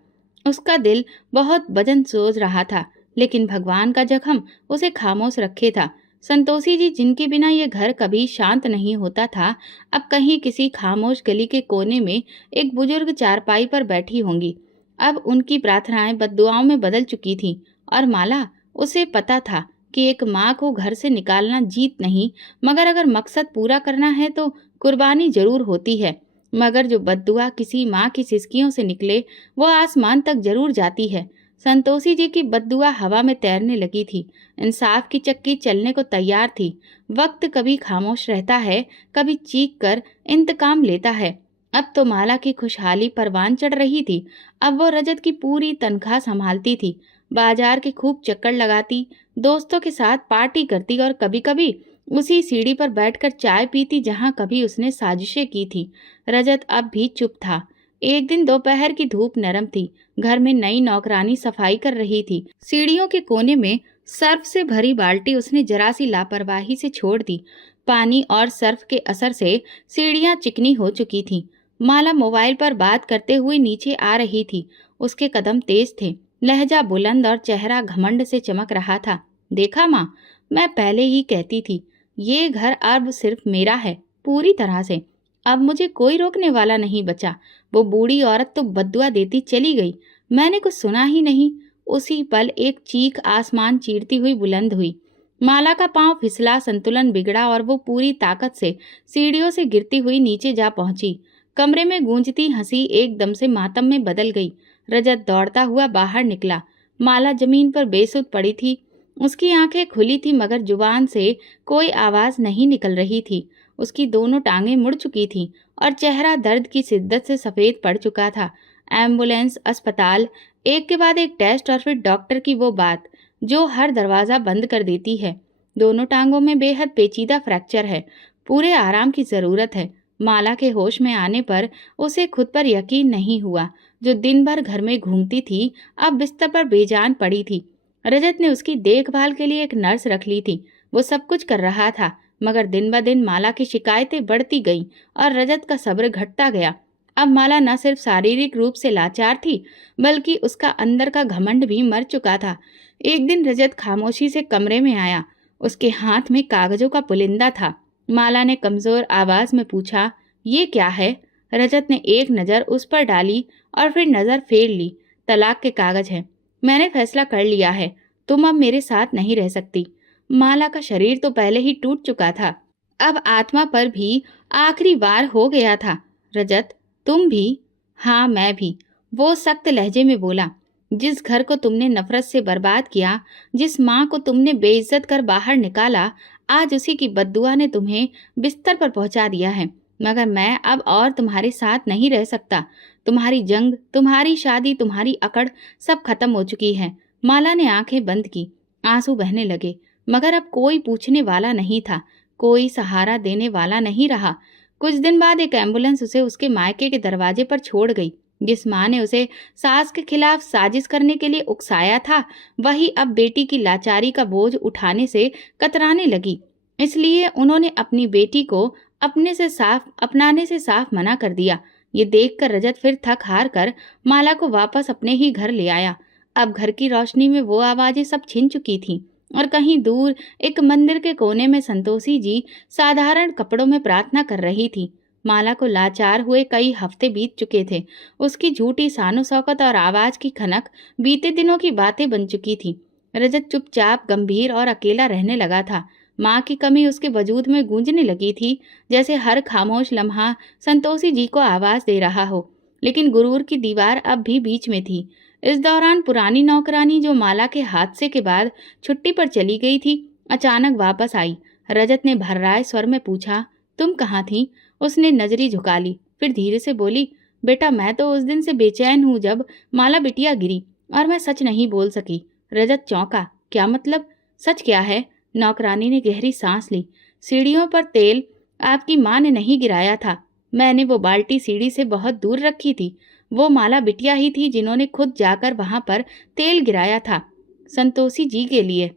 उसका दिल बहुत वजन सोच रहा था, लेकिन भगवान का जख्म उसे खामोश रखे था। संतोषी जी, जिनके बिना ये घर कभी शांत नहीं होता था, अब कहीं किसी खामोश गली के कोने में एक बुजुर्ग चारपाई पर बैठी होंगी। अब उनकी प्रार्थनाएं बद्दुआओं में बदल चुकी थीं और माला, उसे पता था कि एक माँ को घर से निकालना जीत नहीं, मगर अगर मकसद पूरा करना है तो कुर्बानी जरूर होती है। मगर जो बद्दुआ किसी माँ की सिसकियों से निकले, वो आसमान तक जरूर जाती है। संतोषी जी की बद्दुआ हवा में तैरने लगी थी। इंसाफ की चक्की चलने को तैयार थी। वक्त कभी खामोश रहता है, कभी चीख कर इंतकाम लेता है। अब तो माला की खुशहाली परवान चढ़ रही थी। अब वो रजत की पूरी तनख्वाह संभालती थी, बाजार के खूब चक्कर लगाती, दोस्तों के साथ पार्टी करती और कभी कभी उसी सीढ़ी पर बैठकर चाय पीती जहां कभी उसने साजिशें की थी। रजत अब भी चुप था। एक दिन दोपहर की धूप नरम थी। घर में नई नौकरानी सफाई कर रही थी। सीढ़ियों के कोने में सर्फ से भरी बाल्टी उसने जरा सी लापरवाही से छोड़ दी। पानी और सर्फ के असर से सीढ़ियां चिकनी हो चुकी थीं। माला मोबाइल पर बात करते हुए नीचे आ रही थी। उसके कदम तेज थे, लहजा बुलंद और चेहरा घमंड से चमक रहा था। देखा माँ, मैं पहले ही कहती थी, ये घर अब सिर्फ मेरा है, पूरी तरह से। अब मुझे कोई रोकने वाला नहीं बचा। वो बूढ़ी औरत तो बद्दुआ देती चली गई, मैंने कुछ सुना ही नहीं। उसी पल एक चीख आसमान चीरती हुई बुलंद हुई। माला का पांव फिसला, संतुलन बिगड़ा और वो पूरी ताकत से सीढ़ियों से गिरती हुई नीचे जा पहुंची। कमरे में गूंजती हंसी एकदम से मातम में बदल गई। रजत दौड़ता हुआ बाहर निकला। माला जमीन पर बेसुध पड़ी थी। उसकी आंखें खुली थी मगर जुबान से कोई आवाज नहीं निकल रही थी। उसकी दोनों टांगें मुड़ चुकी थीं और चेहरा दर्द की शिद्दत से सफेद पड़ चुका था। एम्बुलेंस, अस्पताल, एक के बाद एक टेस्ट और फिर डॉक्टर की वो बात जो हर दरवाजा बंद कर देती है। दोनों टांगों में बेहद पेचीदा फ्रैक्चर है, पूरे आराम की जरूरत है। माला के होश में आने पर उसे खुद पर यकीन नहीं हुआ। जो दिन भर घर में घूमती थी, अब बिस्तर पर बेजान पड़ी थी। रजत ने उसकी देखभाल के लिए एक नर्स रख ली थी। वो सब कुछ कर रहा था, मगर दिन ब दिन माला की शिकायतें बढ़ती गईं और रजत का सब्र घटता गया। अब माला न सिर्फ शारीरिक रूप से लाचार थी, बल्कि उसका अंदर का घमंड भी मर चुका था। एक दिन रजत खामोशी से कमरे में आया। उसके हाथ में कागजों का पुलिंदा था। माला ने कमजोर आवाज में पूछा, ये क्या है? रजत ने एक नजर उस पर डाली और फिर नजर फेर ली। तलाक के कागज हैं। मैंने फैसला कर लिया है, तुम अब मेरे साथ नहीं रह सकती। माला का शरीर तो पहले ही टूट चुका था, अब आत्मा पर भी आखिरी वार हो गया था। रजत, तुम भी? हाँ, मैं भी, वो सख्त लहजे में बोला। जिस घर को तुमने नफरत से बर्बाद किया, जिस माँ को तुमने बेइज्जत कर बाहर निकाला, आज उसी की बद्दुआ ने तुम्हें बिस्तर पर पहुंचा दिया है। मगर मैं अब और तुम्हारे साथ नहीं रह सकता। तुम्हारी जंग, तुम्हारी शादी, तुम्हारी अकड़ सब खत्म हो चुकी है। माला ने आंखें बंद की। आंसू बहने लगे, मगर अब कोई पूछने वाला नहीं था, कोई सहारा देने वाला नहीं रहा। कुछ दिन बाद एक एम्बुलेंस उसे उसके मायके के दरवाजे पर छोड़ गई। जिस माँ ने उसे सास के खिलाफ साजिश करने के लिए उकसाया था, वही अब बेटी की लाचारी का बोझ उठाने से कतराने लगी। इसलिए उन्होंने अपनी बेटी को अपनाने से साफ मना कर दिया। ये देखकर रजत फिर थक हार कर माला को वापस अपने ही घर ले आया। अब घर की रोशनी में वो आवाजें सब छिन चुकी थीं और कहीं दूर एक मंदिर के कोने में संतोषी जी साधारण कपड़ों में प्रार्थना कर रही थी। माला को लाचार हुए कई हफ्ते बीत चुके थे। उसकी झूठी सानो शौकत और आवाज की खनक बीते दिनों की बातें बन चुकी थी। रजत चुपचाप, गंभीर और अकेला रहने लगा था। माँ की कमी उसके वजूद में गूंजने लगी थी, जैसे हर खामोश लम्हा संतोषी जी को आवाज दे रहा हो। लेकिन गुरूर की दीवार अब भी बीच में थी। इस दौरान पुरानी नौकरानी जो माला के हादसे के बाद छुट्टी पर चली गई थी, अचानक वापस आई। रजत ने भर्राए स्वर में पूछा, तुम कहाँ थी? उसने नजरी झुका ली, फिर धीरे से बोली, बेटा मैं तो उस दिन से बेचैन हूँ जब माला बिटिया गिरी, और मैं सच नहीं बोल सकी। रजत चौंका, क्या मतलब? सच क्या है? नौकरानी ने गहरी सांस ली। सीढ़ियों पर तेल आपकी माँ ने नहीं गिराया था। मैंने वो बाल्टी सीढ़ी से बहुत दूर रखी थी। वो माला बिटिया ही थी जिन्होंने खुद जाकर वहां पर तेल गिराया था, संतोषी जी के लिए।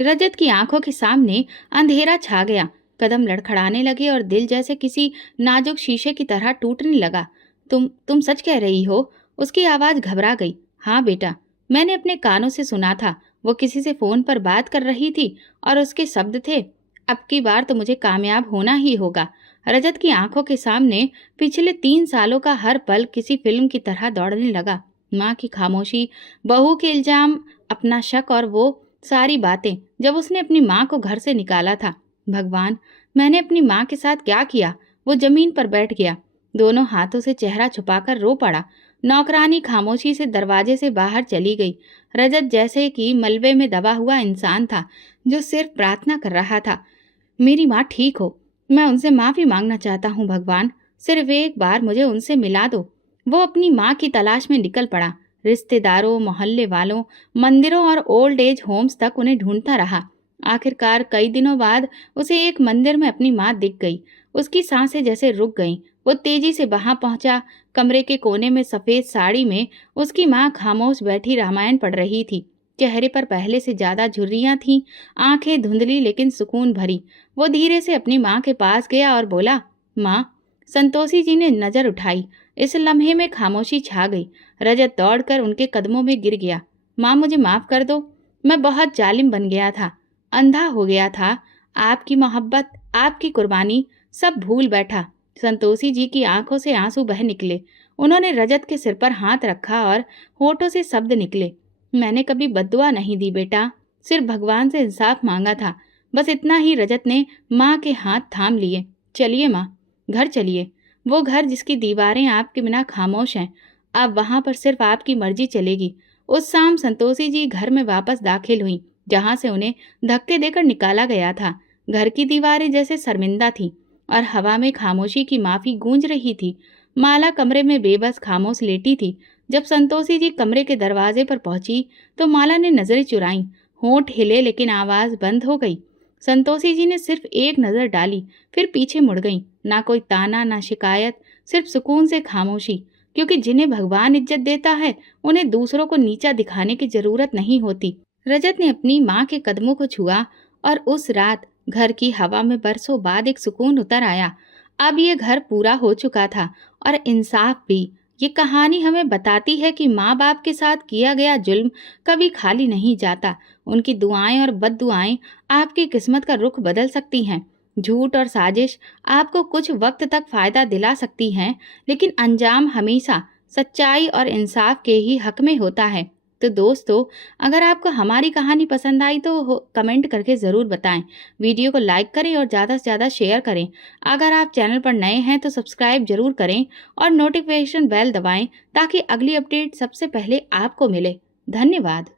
रजत की आंखों के सामने अंधेरा छा गया। कदम लड़खड़ाने लगे और दिल जैसे किसी नाजुक शीशे की तरह टूटने लगा। तुम सच कह रही हो? उसकी आवाज घबरा गई। हाँ बेटा, मैंने अपने कानों से सुना था। वो किसी से फोन पर बात कर रही थी और उसके शब्द थे, अब की बार तो मुझे कामयाब होना ही होगा। रजत की आंखों के सामने पिछले 3 सालों का हर पल किसी फिल्म की तरह दौड़ने लगा। माँ की खामोशी, बहू के इल्जाम, अपना शक और वो सारी बातें जब उसने अपनी माँ को घर से निकाला था। भगवान, मैंने अपनी माँ के साथ क्या किया? वो जमीन पर बैठ गया, दोनों हाथों से चेहरा छुपाकर रो पड़ा। नौकरानी खामोशी से दरवाजे से बाहर चली गई। रजत जैसे कि मलबे में दबा हुआ इंसान था जो सिर्फ प्रार्थना कर रहा था, मेरी माँ ठीक हो। मैं उनसे माफी मांगना चाहता हूँ भगवान, सिर्फ एक बार मुझे उनसे मिला दो। वो अपनी माँ की तलाश में निकल पड़ा। रिश्तेदारों, मोहल्ले वालों, मंदिरों और ओल्ड एज होम्स तक उन्हें ढूंढता रहा। आखिरकार कई दिनों बाद उसे एक मंदिर में अपनी माँ दिख गई। उसकी सांसें जैसे रुक गईं। वो तेजी से वहां पहुंचा। कमरे के कोने में सफेद साड़ी में उसकी माँ खामोश बैठी रामायण पढ़ रही थी। चेहरे पर पहले से ज्यादा झुर्रियां थीं, आंखें धुंधली लेकिन सुकून भरी। वो धीरे से अपनी माँ के पास गया और बोला, माँ। संतोषी जी ने नजर उठाई। इस लम्हे में खामोशी छा गई। रजत दौड़कर उनके कदमों में गिर गया। माँ, मुझे माफ कर दो। मैं बहुत जालिम बन गया था, अंधा हो गया था। आपकी मोहब्बत, आपकी कुर्बानी सब भूल बैठा। संतोषी जी की आंखों से आंसू बह निकले। उन्होंने रजत के सिर पर हाथ रखा और होठों से शब्द निकले, मैंने कभी बद्दुआ नहीं दी बेटा, सिर्फ भगवान से इंसाफ मांगा था, बस इतना ही। रजत ने माँ के हाथ थाम लिए। चलिए माँ, घर चलिए। वो घर जिसकी दीवारें आपके बिना खामोश हैं, अब वहां पर सिर्फ आपकी मर्जी चलेगी। उस शाम संतोषी जी घर में वापस दाखिल हुई, जहां से उन्हें धक्के देकर निकाला गया था। घर की दीवारें जैसे शर्मिंदा थीं और हवा में खामोशी की माफी गूंज रही थी। माला कमरे में बेबस खामोश लेटी थी। जब संतोषी जी कमरे के दरवाजे पर पहुंची तो माला ने नजरें चुराईं। होंठ हिले लेकिन आवाज बंद हो गई। संतोषी जी ने सिर्फ एक नजर डाली, फिर पीछे मुड़ गईं। ना कोई ताना, ना शिकायत, सिर्फ सुकून से खामोशी। क्योंकि जिन्हें भगवान इज्जत देता है, उन्हें दूसरों को नीचा दिखाने की जरूरत नहीं होती। रजत ने अपनी माँ के कदमों को छुआ और उस रात घर की हवा में बरसों बाद एक सुकून उतर आया। अब ये घर पूरा हो चुका था और इंसाफ भी। ये कहानी हमें बताती है कि माँ बाप के साथ किया गया जुल्म कभी खाली नहीं जाता। उनकी दुआएं और बद्दुआएं आपकी किस्मत का रुख बदल सकती हैं। झूठ और साजिश आपको कुछ वक्त तक फायदा दिला सकती हैं, लेकिन अंजाम हमेशा सच्चाई और इंसाफ के ही हक में होता है। तो दोस्तों, अगर आपको हमारी कहानी पसंद आई तो कमेंट करके ज़रूर बताएं। वीडियो को लाइक करें और ज़्यादा से ज़्यादा शेयर करें। अगर आप चैनल पर नए हैं तो सब्सक्राइब जरूर करें और नोटिफिकेशन बेल दबाएं ताकि अगली अपडेट सबसे पहले आपको मिले। धन्यवाद।